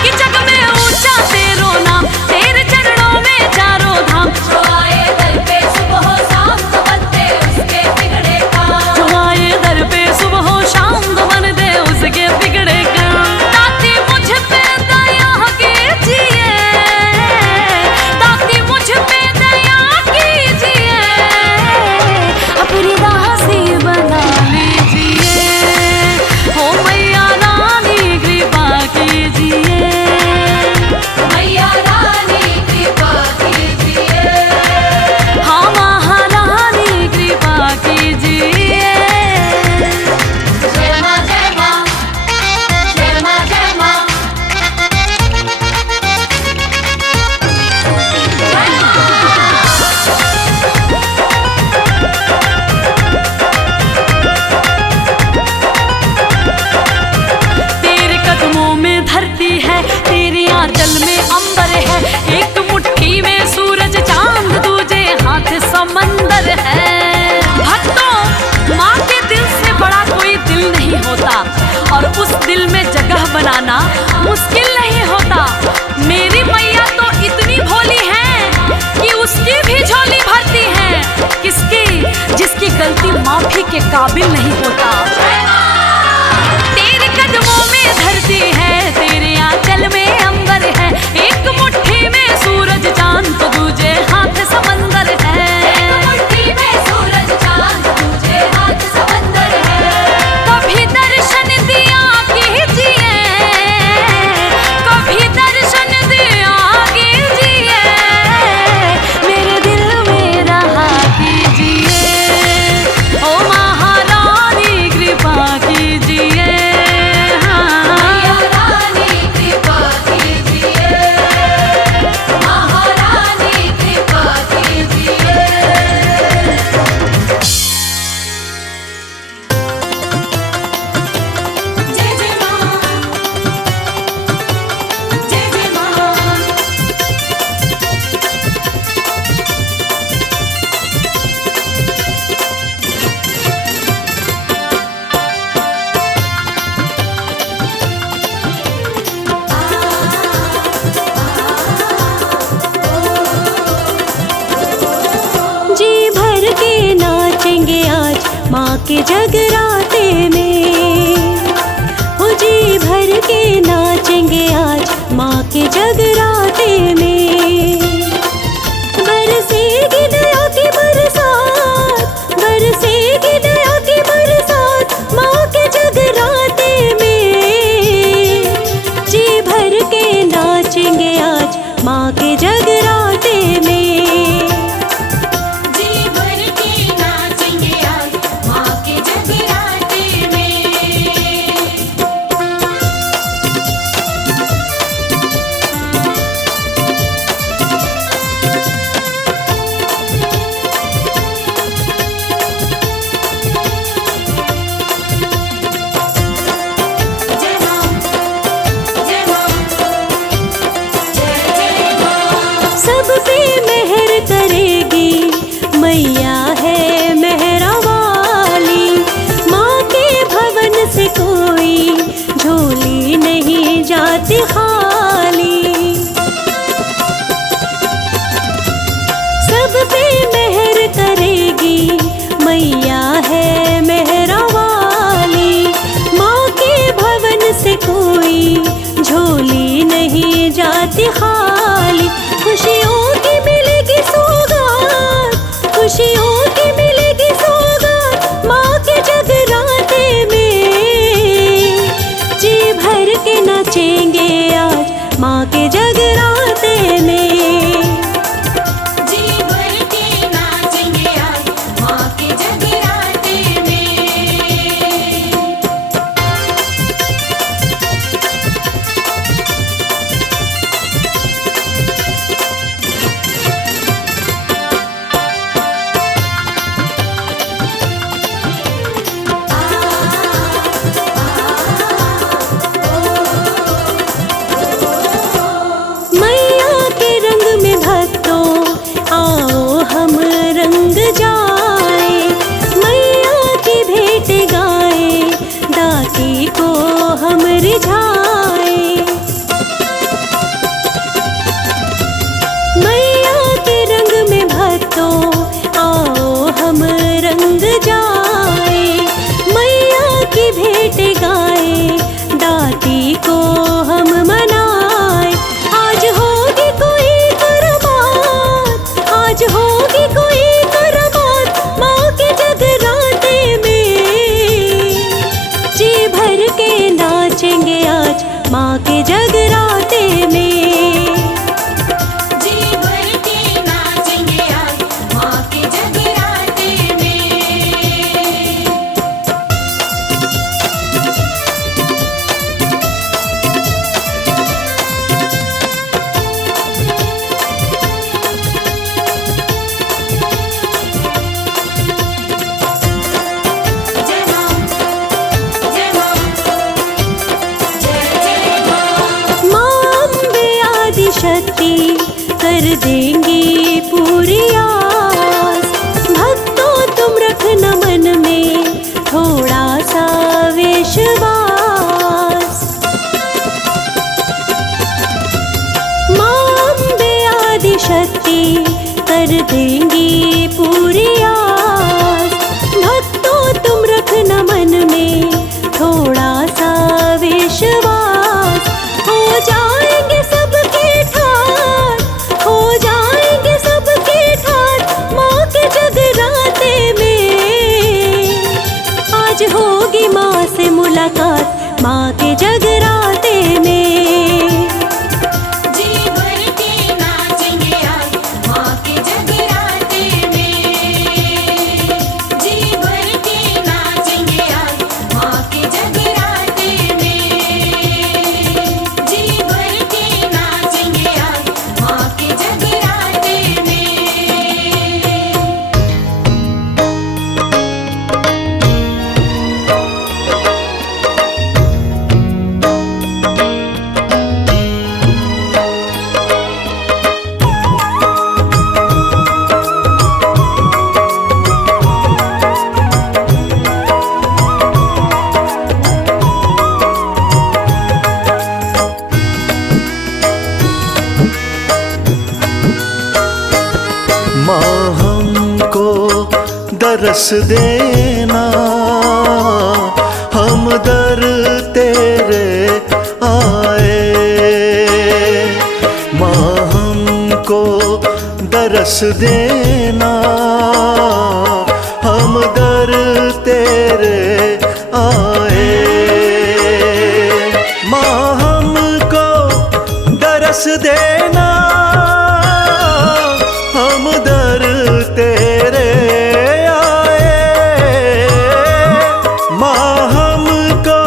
कि जग में ऊंचा तेरो नाम, तेरे चरणों में चारों धाम। जो आए दर पे सुबह हो शाम तो बनते उसके बिगड़े काम। जो आए दर पे सुबह हो शाम तो बन दे उसके बिगड़े काम। दाती मुझ पे दया कीजिए, दाती मुझ पे दया कीजिए, अपनी दासी बना लीजिए। हो मैया रानी कृपा कीजिए, मैया रानी कृपा कीजिए। हाँ महारानी कृपा कीजिए। जय माँ जय माँ, जय माँ जय माँ। तेरे कदमों में धरती है, तेरे आंचल में अंबर है। एक मुट्ठी में सूरज चांद, दूजे हाथ समंदर है। भक्तों, माँ के दिल से बड़ा कोई दिल नहीं होता, और उस दिल में जगह बनाना मुश्किल नहीं होता। मेरी मैया तो इतनी भोली है कि उसकी भी झोली भरती है। किसकी? जिसकी गलती माफी के काबिल नहीं होता। तेरे कदमों में धरती है, तेरे आंचल में अंबर है। एक मुट्ठी में सूरज चांद, तो दूजे हाथ समंदर है। एक मुट्ठी में सूरज चांद, दूजे हाथ समंदर है। कभी दर्शन दिया कीजिए, कभी दर्शन दिया कीजिए, मेरे दिल में रहा कीजिए। ओ महारानी कृपा कीजिए, मैया रानी कृपा कीजिए, महारानी कृपा कीजिए। जय जय माँ, जय जय माँ। जी भर के नाचेंगे आज माँ के जगराते में। हो जी भर के नाचेंगे आज माँ के जगराते में। बरसेगी दया की बरसात, बरसेगी दया की बरसात माँ के जगराते में। जी भर के नाचेंगे आज माँ के जगराते में। जी भर के नाचेंगे आज माँ के जगराते में। जय माँ, जय माँ, जय जय माँ। सब पे मेहर करेगी मैया है मेहरा वाली। माँ के भवन से कोई झोली नहीं जाती खाली। सब पे मेहर करेगी मैया है मेहरा वाली। माँ के भवन से कोई झोली नहीं जाती खाली। खुशियों की मिलेगी सौगात, खुशियों की मिलेगी सौगात माँ के जगराते में। जी भर के नाचेंगे आज माँ के जगराते में। जी भर के नाचेंगे आज माँ के जगराते में। माई को हम मनाए। आज होगी कोई करामात, आज होगी कोई करामात माँ के जगराते में। जी भर के नाचेंगे आज माँ के जगराते में। जी भर के नाचेंगे आज माँ के जगराते में। जय माँ, जय माँ, जय जय माँ। माँ अम्बे आदि शक्ति कर देंगी पूरी आस। भक्तों तुम रखना मन में थोड़ा सा विश्वास। माँ अम्बे आदि शक्ति कर देंगी पूरी आस। भक्तों तुम रखना मन में थोड़ा सा विश्वास। हो जाएंगे सबके ठाट, हो जाएंगे सबके ठाट माँ के जगराते में। आज होगी माँ से मुलाकात माँ के जगराते में। जी भर के नाचेंगे आज माँ के जगराते में। जी भर के नाचेंगे आज माँ के जगराते में। जी भर के नाचेंगे आज माँ के जगराते में। माँ हमको दरस देना, हम दर तेरे आए। माँ हमको दरस देना, हम दर तेरे आए। माँ हमको दरस देना, हम दर तेरे आए। माँ हमको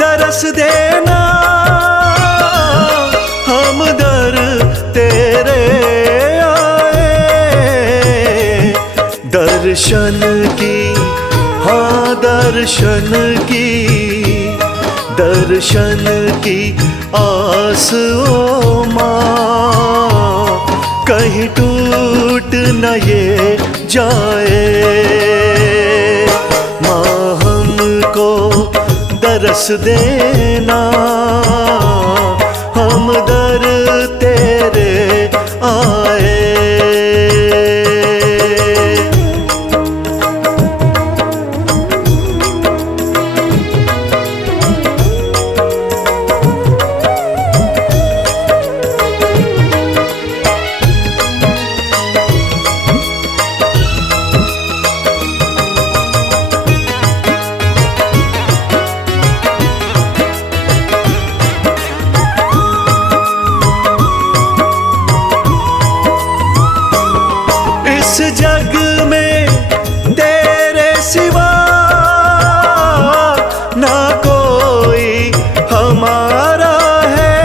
दरस देना, हम दर तेरे आए। दर्शन की, हाँ दर्शन की, दर्शन की आस ओ माँ, कहीं टूट न ये जाए। माँ हमको दरस देना, हम दर तेरे आए। इस जग में तेरे सिवा ना कोई हमारा है।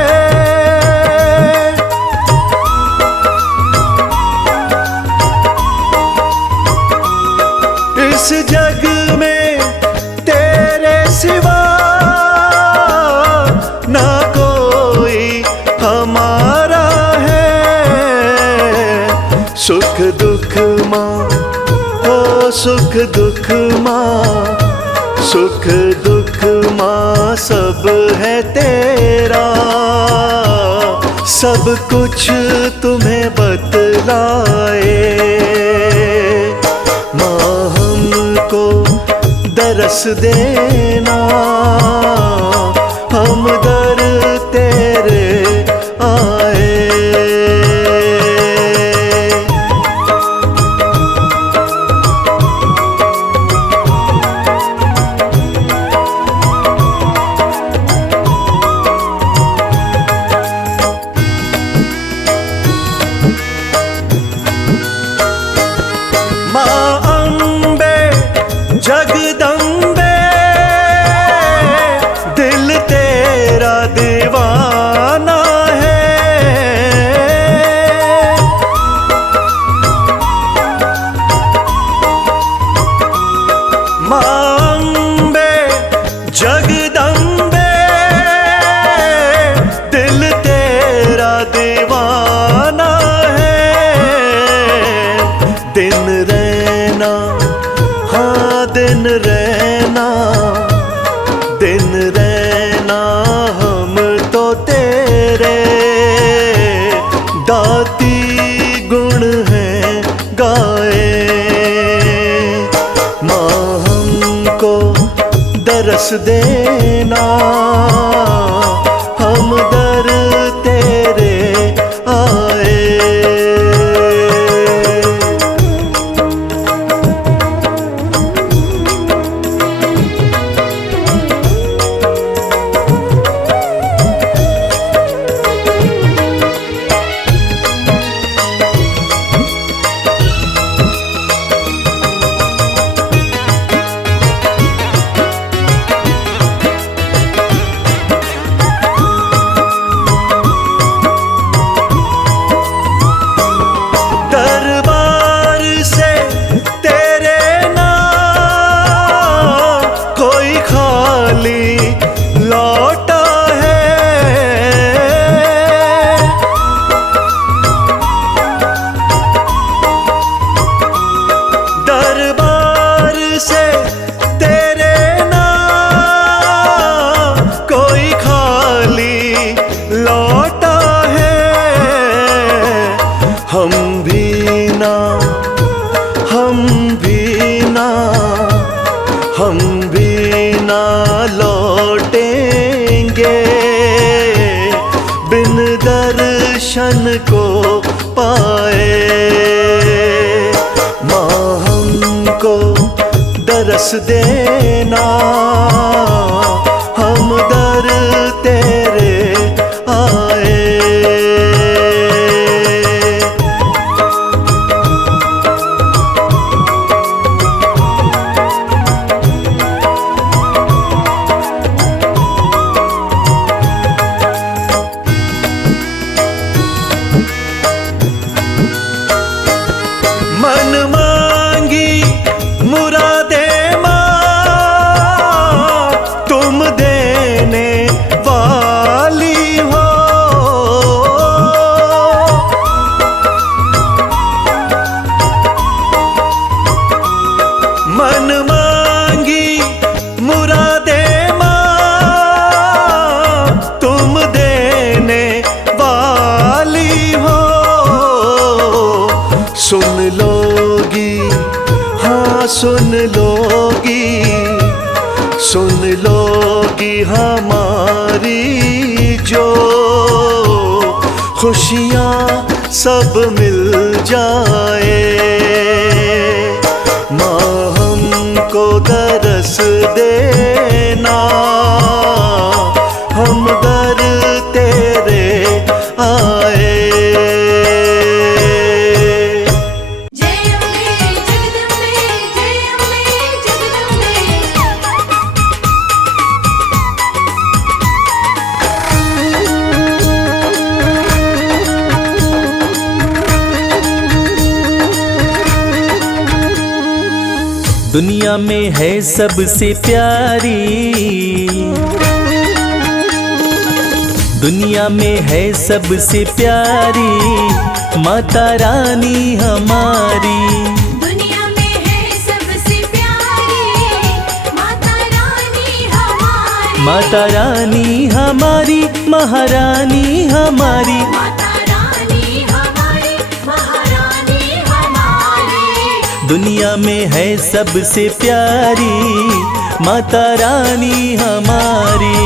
इस जग में तेरे सिवा ना कोई हमारा है। सुख दुख माँ, हो सुख दुख माँ, सुख दुख माँ सब है तेरा। सब कुछ तुम्हें बतलाए। माँ हमको दरस देना, हम दरस देना, हम दर तेरे आए। दरबार से तेरे नाम कोई खाली लौटा है। दरबार से तेरे नाम कोई खाली लौटा है। हम भी ना, हम भी ना, हम भी ना लौटेंगे बिन दर्शन को पाए। माँ हमको दरस देना, हम दर तेरे आए। मन मांगी मुरादे माँ तुम देने वाली हो। मन मांगी मुरादे माँ तुम देने वाली हो। सुन लोगी, हाँ सुन लोगी, सुन लोगी हमारी जो खुशियाँ सब मिल जाए। माँ हमको दरस देना, हम दर तेरे आए। जय अम्बे जगदम्बे, जय अम्बे जगदम्बे। दुनिया में है सबसे प्यारी, दुनिया में है सबसे प्यारी माता रानी हमारी। दुनिया में है सबसे प्यारी माता रानी हमारी। माता रानी हमारी, महारानी हमारी। माता रानी हमारी, महारानी हमारी। दुनिया में है सबसे प्यारी माता रानी हमारी।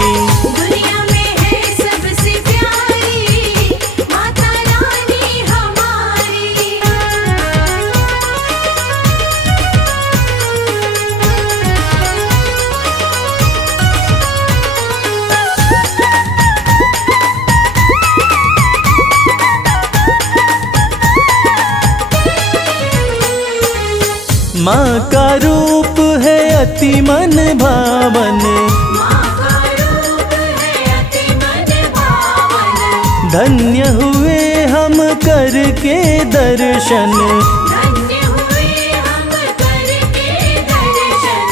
दुनिया में है सबसे प्यारी माता रानी हमारी। माँ का रूप है अति मन भावन, माँ का रूप है अति मन भावन। धन्य हुए हम करके दर्शन। धन्य हुए हम करके दर्शन।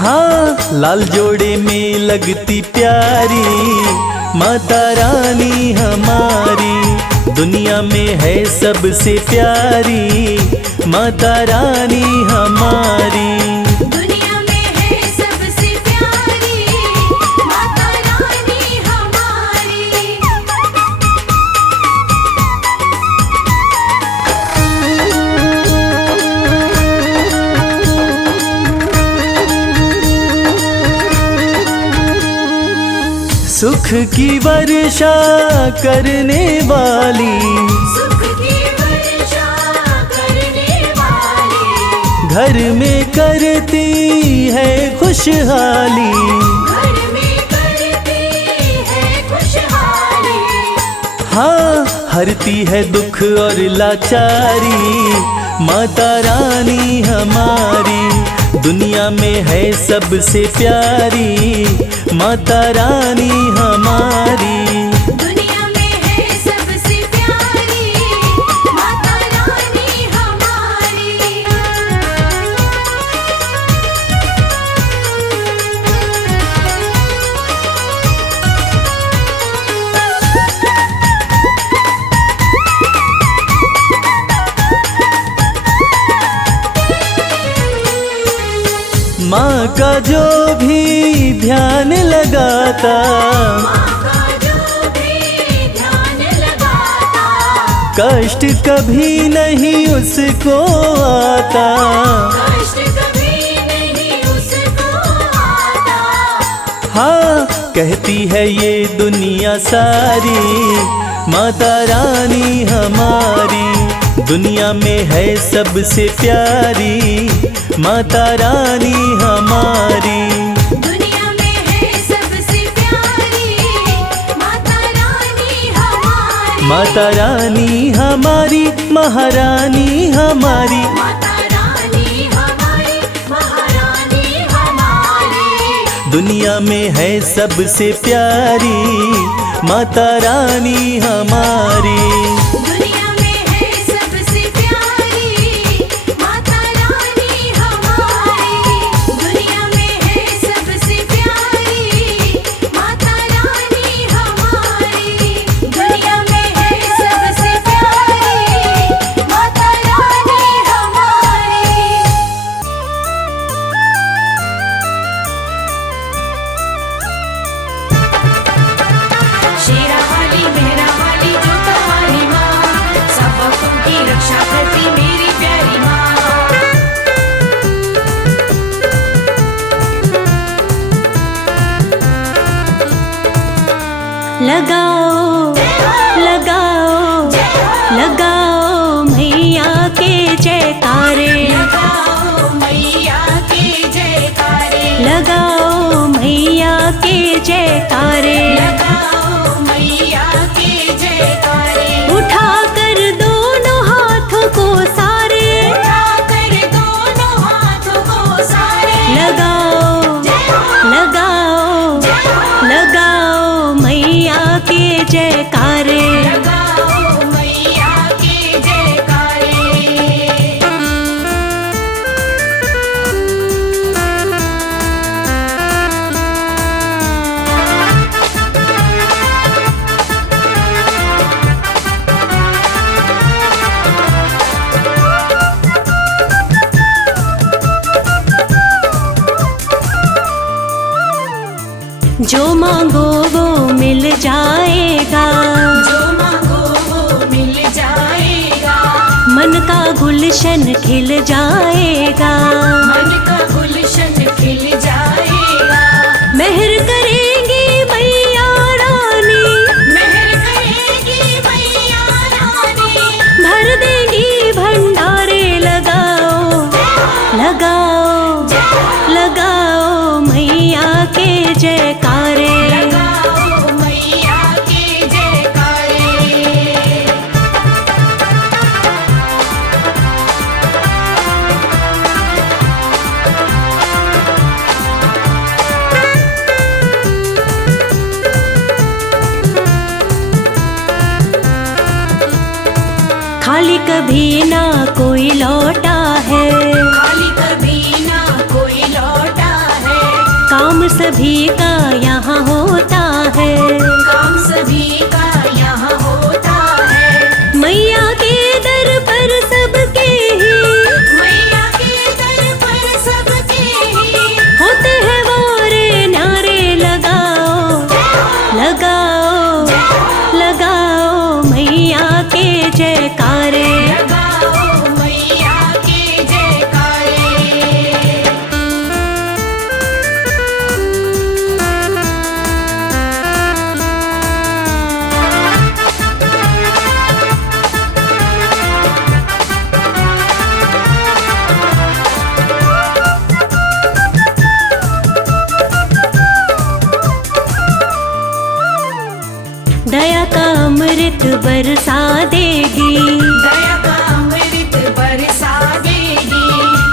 हाँ लाल जोड़े में लगती प्यारी माता रानी हमारी। दुनिया में है सबसे प्यारी माता रानी हमारी। दुनिया में है सबसे प्यारी माता रानी हमारी। सुख की वर्षा करने वाली, सुख की वर्षा करने वाली, घर में करती है खुशहाली। घर में करती है खुशहाली। हाँ, हरती है दुख और लाचारी, माता रानी हमारी दुनिया में है सबसे प्यारी, माता रानी हमारी। दुनिया में है सबसे प्यारी, माता रानी हमारी। माँ का जो भी ध्यान लगाता, माँ का जो भी ध्यान लगाता, कष्ट कभी नहीं उसको आता। कष्ट कभी नहीं उसको आता। हाँ, कहती है ये दुनिया सारी, माता रानी हमारी दुनिया में है सबसे प्यारी, माता रानी हमारी। दुनिया में है सबसे प्यारी, माता रानी हमारी। माता रानी हमारी, महारानी हमारी। माता रानी हमारी, महारानी हमारी। दुनिया में है सबसे प्यारी, माता रानी हमारी। दुनिया में है सबसे प्यारी, माता रानी हमारी। दुनिया में है सबसे प्यारी, माता रानी हमारी। दुनिया में है सबसे प्यारी, माता रानी हमारी। शेरा वाली मेरा वाली जो तुम्हारी माँ, सब भक्तों की रक्षा करती मेरी प्यारी माँ। लगाओ लगाओ लगाओ मैया के जयकारे, लगाओ मैया के जयकारे, लगाओ मैया के जयकारे। लगाओ मैया के जयकारे। उठाकर दोनों हाथों को सारे, उठाकर दोनों हाथों को सारे। लगाओ लगाओ लगाओ मैया के जयकारे। लगाओ मैया के जयकारे। जो मांगो वो मिल जाएगा, जो मांगो वो मिल जाएगा। मन का गुलशन खिल जाएगा। मन का गुलशन खिल जाएगा। मेहर करेंगी मैया रानी, मेहर करेगी मैया रानी। भर देंगी भंडारे। लगाओ लगाओ लगाओ मैया के जयकारे। लगाओ मैया के जयकारे। खाली कभी ना कोई लौटा है, खाली कभी ना कोई लौटा है। काम सभी का यहाँ होता है। काम सभी का यहाँ होता है। मैया के दर पर सबके ही मैया के दर पर सबके ही होते हैं वारे नारे। लगाओ लगाओ लगाओ मैया के जयकारे। लगाओ मैया के जयकारे। दया का अमृत बरसा देगी, दया का अमृत बरसा देगी,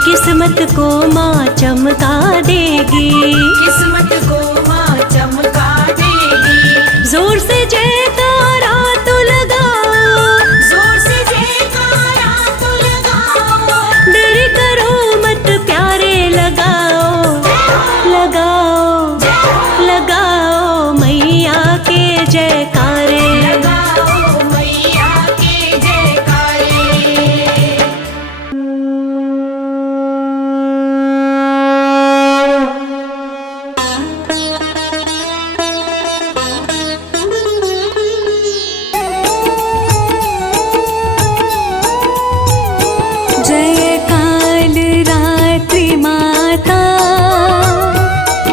किस्मत को माँ चमका देगी, किस्मत को माँ चमका देगी। जोर से जयकारा तो लगाओ, जोर से जयकारा तो लगाओ, देरी करो मत प्यारे, लगाओ लगाओ लगाओ मैया के जयकारे। लगाओ मैया के जयकारे। जय काल रात्रि माता,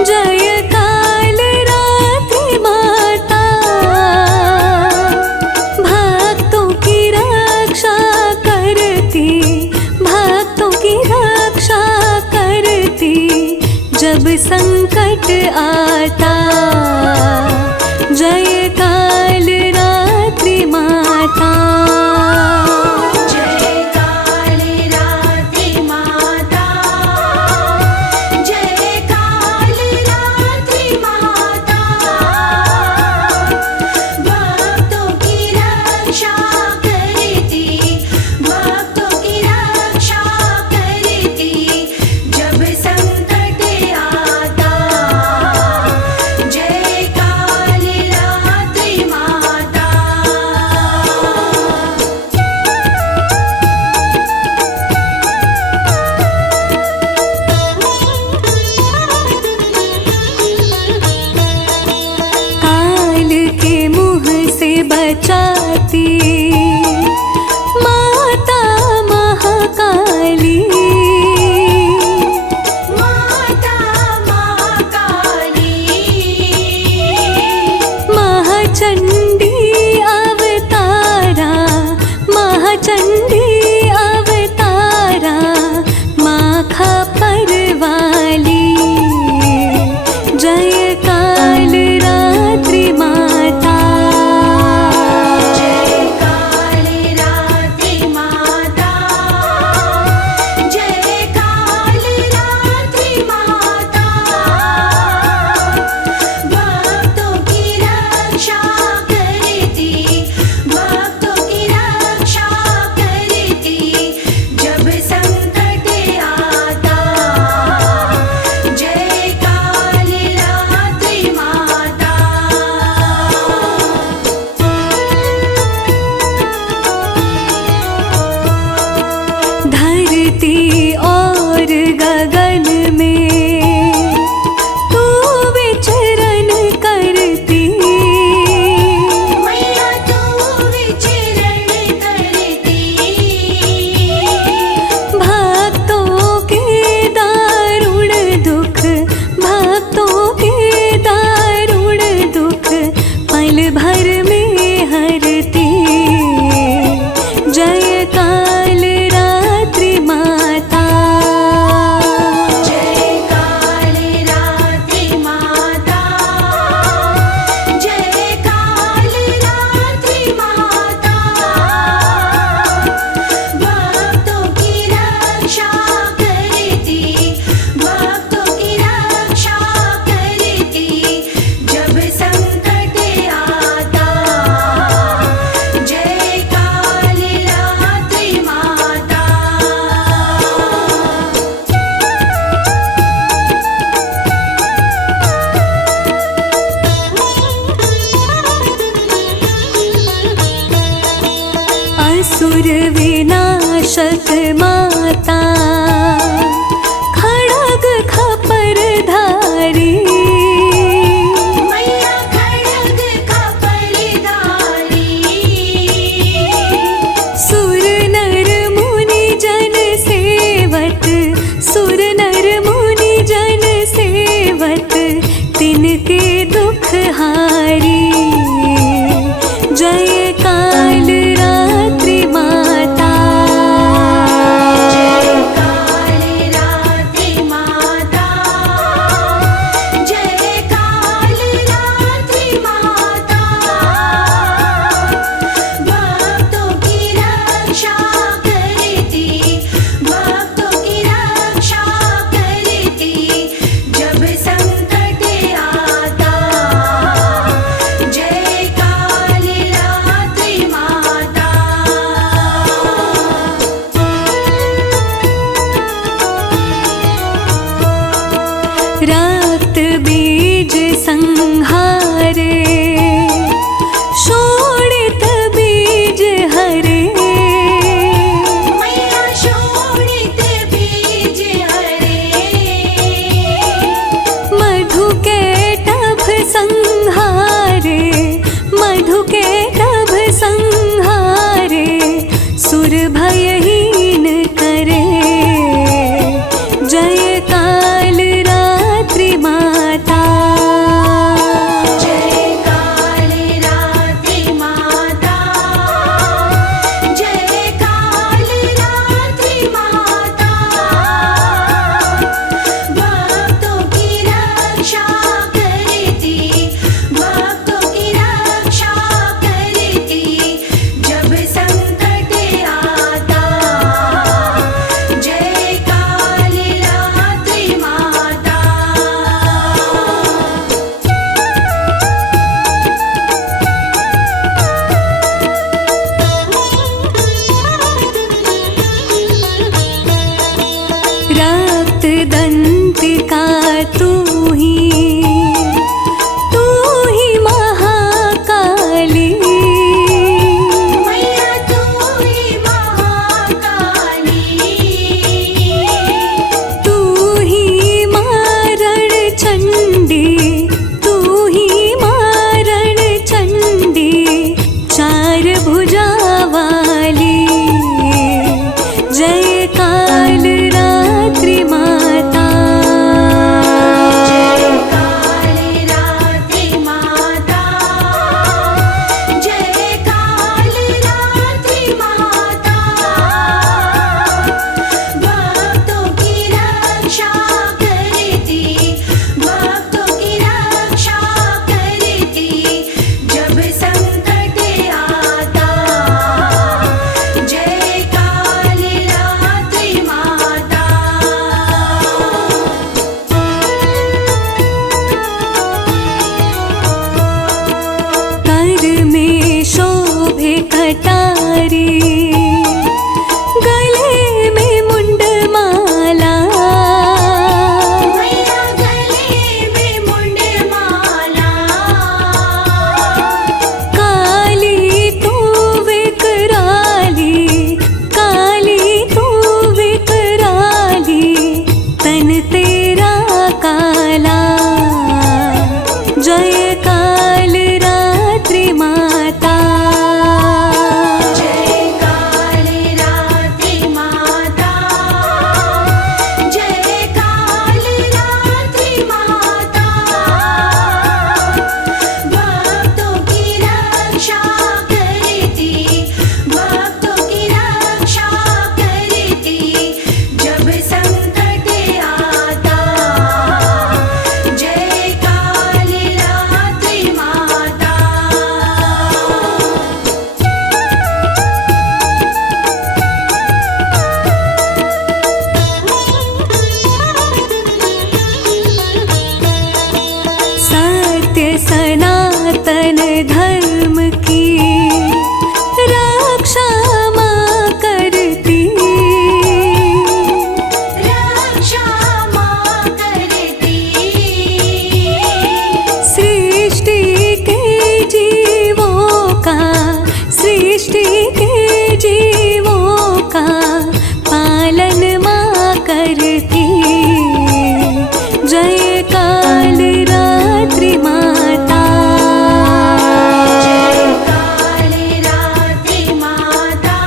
जय काल रात्रि माता, भक्तों की रक्षा करती, भक्तों की रक्षा करती, जब संकट आता। जय काल रात्रि माता। जय काल रात्रि माता, जय काल रात्रि माता, भक्तों की रक्षा करती, भक्तों की रक्षा करती, जब संकट आता। जय काल रात्रि माता। काल के मुँह से बचाती माता महाकाली, माता महाकाली, महाचंडी अवतारा, महाचंडी अवतारा, माखा परवाली। जय काल रात्रि माता। जय काल रात्रि माता, जय काल रात्रि माता, भक्तों की रक्षा करती, भक्तों की रक्षा करती, जब संकट आता। जय काल रात्रि माता। धरती और गगन में तू विचरण करती, मैया तू विचरण करती, भक्तों के दारुण दुख, भक्तों के दारुण दुख पल भर में हरती। जय काल रात्रि माता। जय काल रात्रि माता, जय काल रात्रि माता, भक्तों की रक्षा करती, भक्तों की रक्षा करती, जब संकट आता। जय काल रात्रि माता। असुर विनाशक माता, खड़ग खपर धारी, मैया खड़ग खपरधारी, सुर नर मुनि जन सेवत, सुर नर मुनि जन सेवत, तिनके दुख हारी। जय काल रात्रि माता। जय काल संहारे, शोणित बीज हरे। मैया शोणित बीज हरे, मधु के टभ संहारे, मधु के टभ संहारे, सुर भयहीन करे। जय काल रात्रि माता, जय काल रात्रि माता, जय काल रात्रि माता। भक्तों की रक्षा करती, भक्तों की रक्षा करती, जब संकट आता। जय काल रात्रि माता। रक्त दंतिका तू ही महाकाली। मैया तू ही महाकाली, तू ही मारण चंडी, तू ही मारण चंडी, चार भुजा वाली। जय काल रात्रि माता, जय काल रात्रि माता, जय काल रात्रि माता। भक्तों की रक्षा करती, भक्तों की रक्षा करती, जब संकट आता। जय काल रात्रि माता। कर में शोभे कटारी, गले में मुंडमाला। मैया गले में मुंडमाला, काली तू विकराली, काली तू विकराली, तन तेरा काला। जय काल रात्रि माता, जय काल रात्रि माता, जय काल रात्रि माता। भक्तों की रक्षा करती, भक्तों की रक्षा करती, जब संकट आता। जय काल रात्रि माता। सत्य सनातन धर्म की रक्षा मां करती। रक्षा मां करती, सृष्टि के जीवों का, सृष्टि के जीवों का पालन मां करती। जय काल रात्रि माता, जय काल रात्रि माता,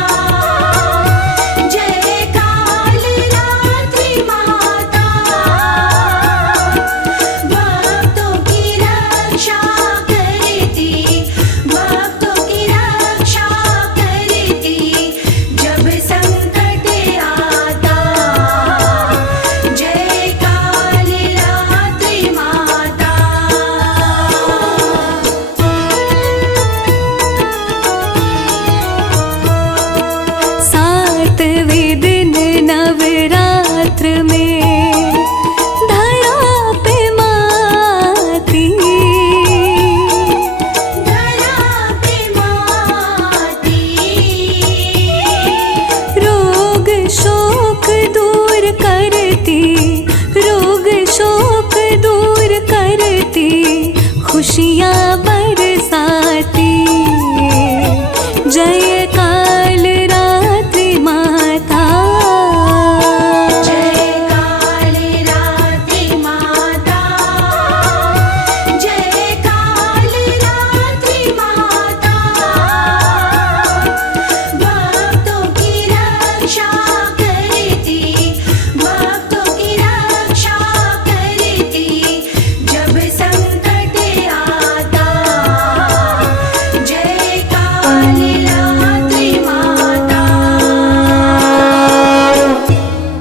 जय काल रात्रि माता। भक्तों की रक्षा करती, भक्तों की रक्षा करती, जब संकट आता। जय काल रात्रि माता। सातवें दिन नवरात्र में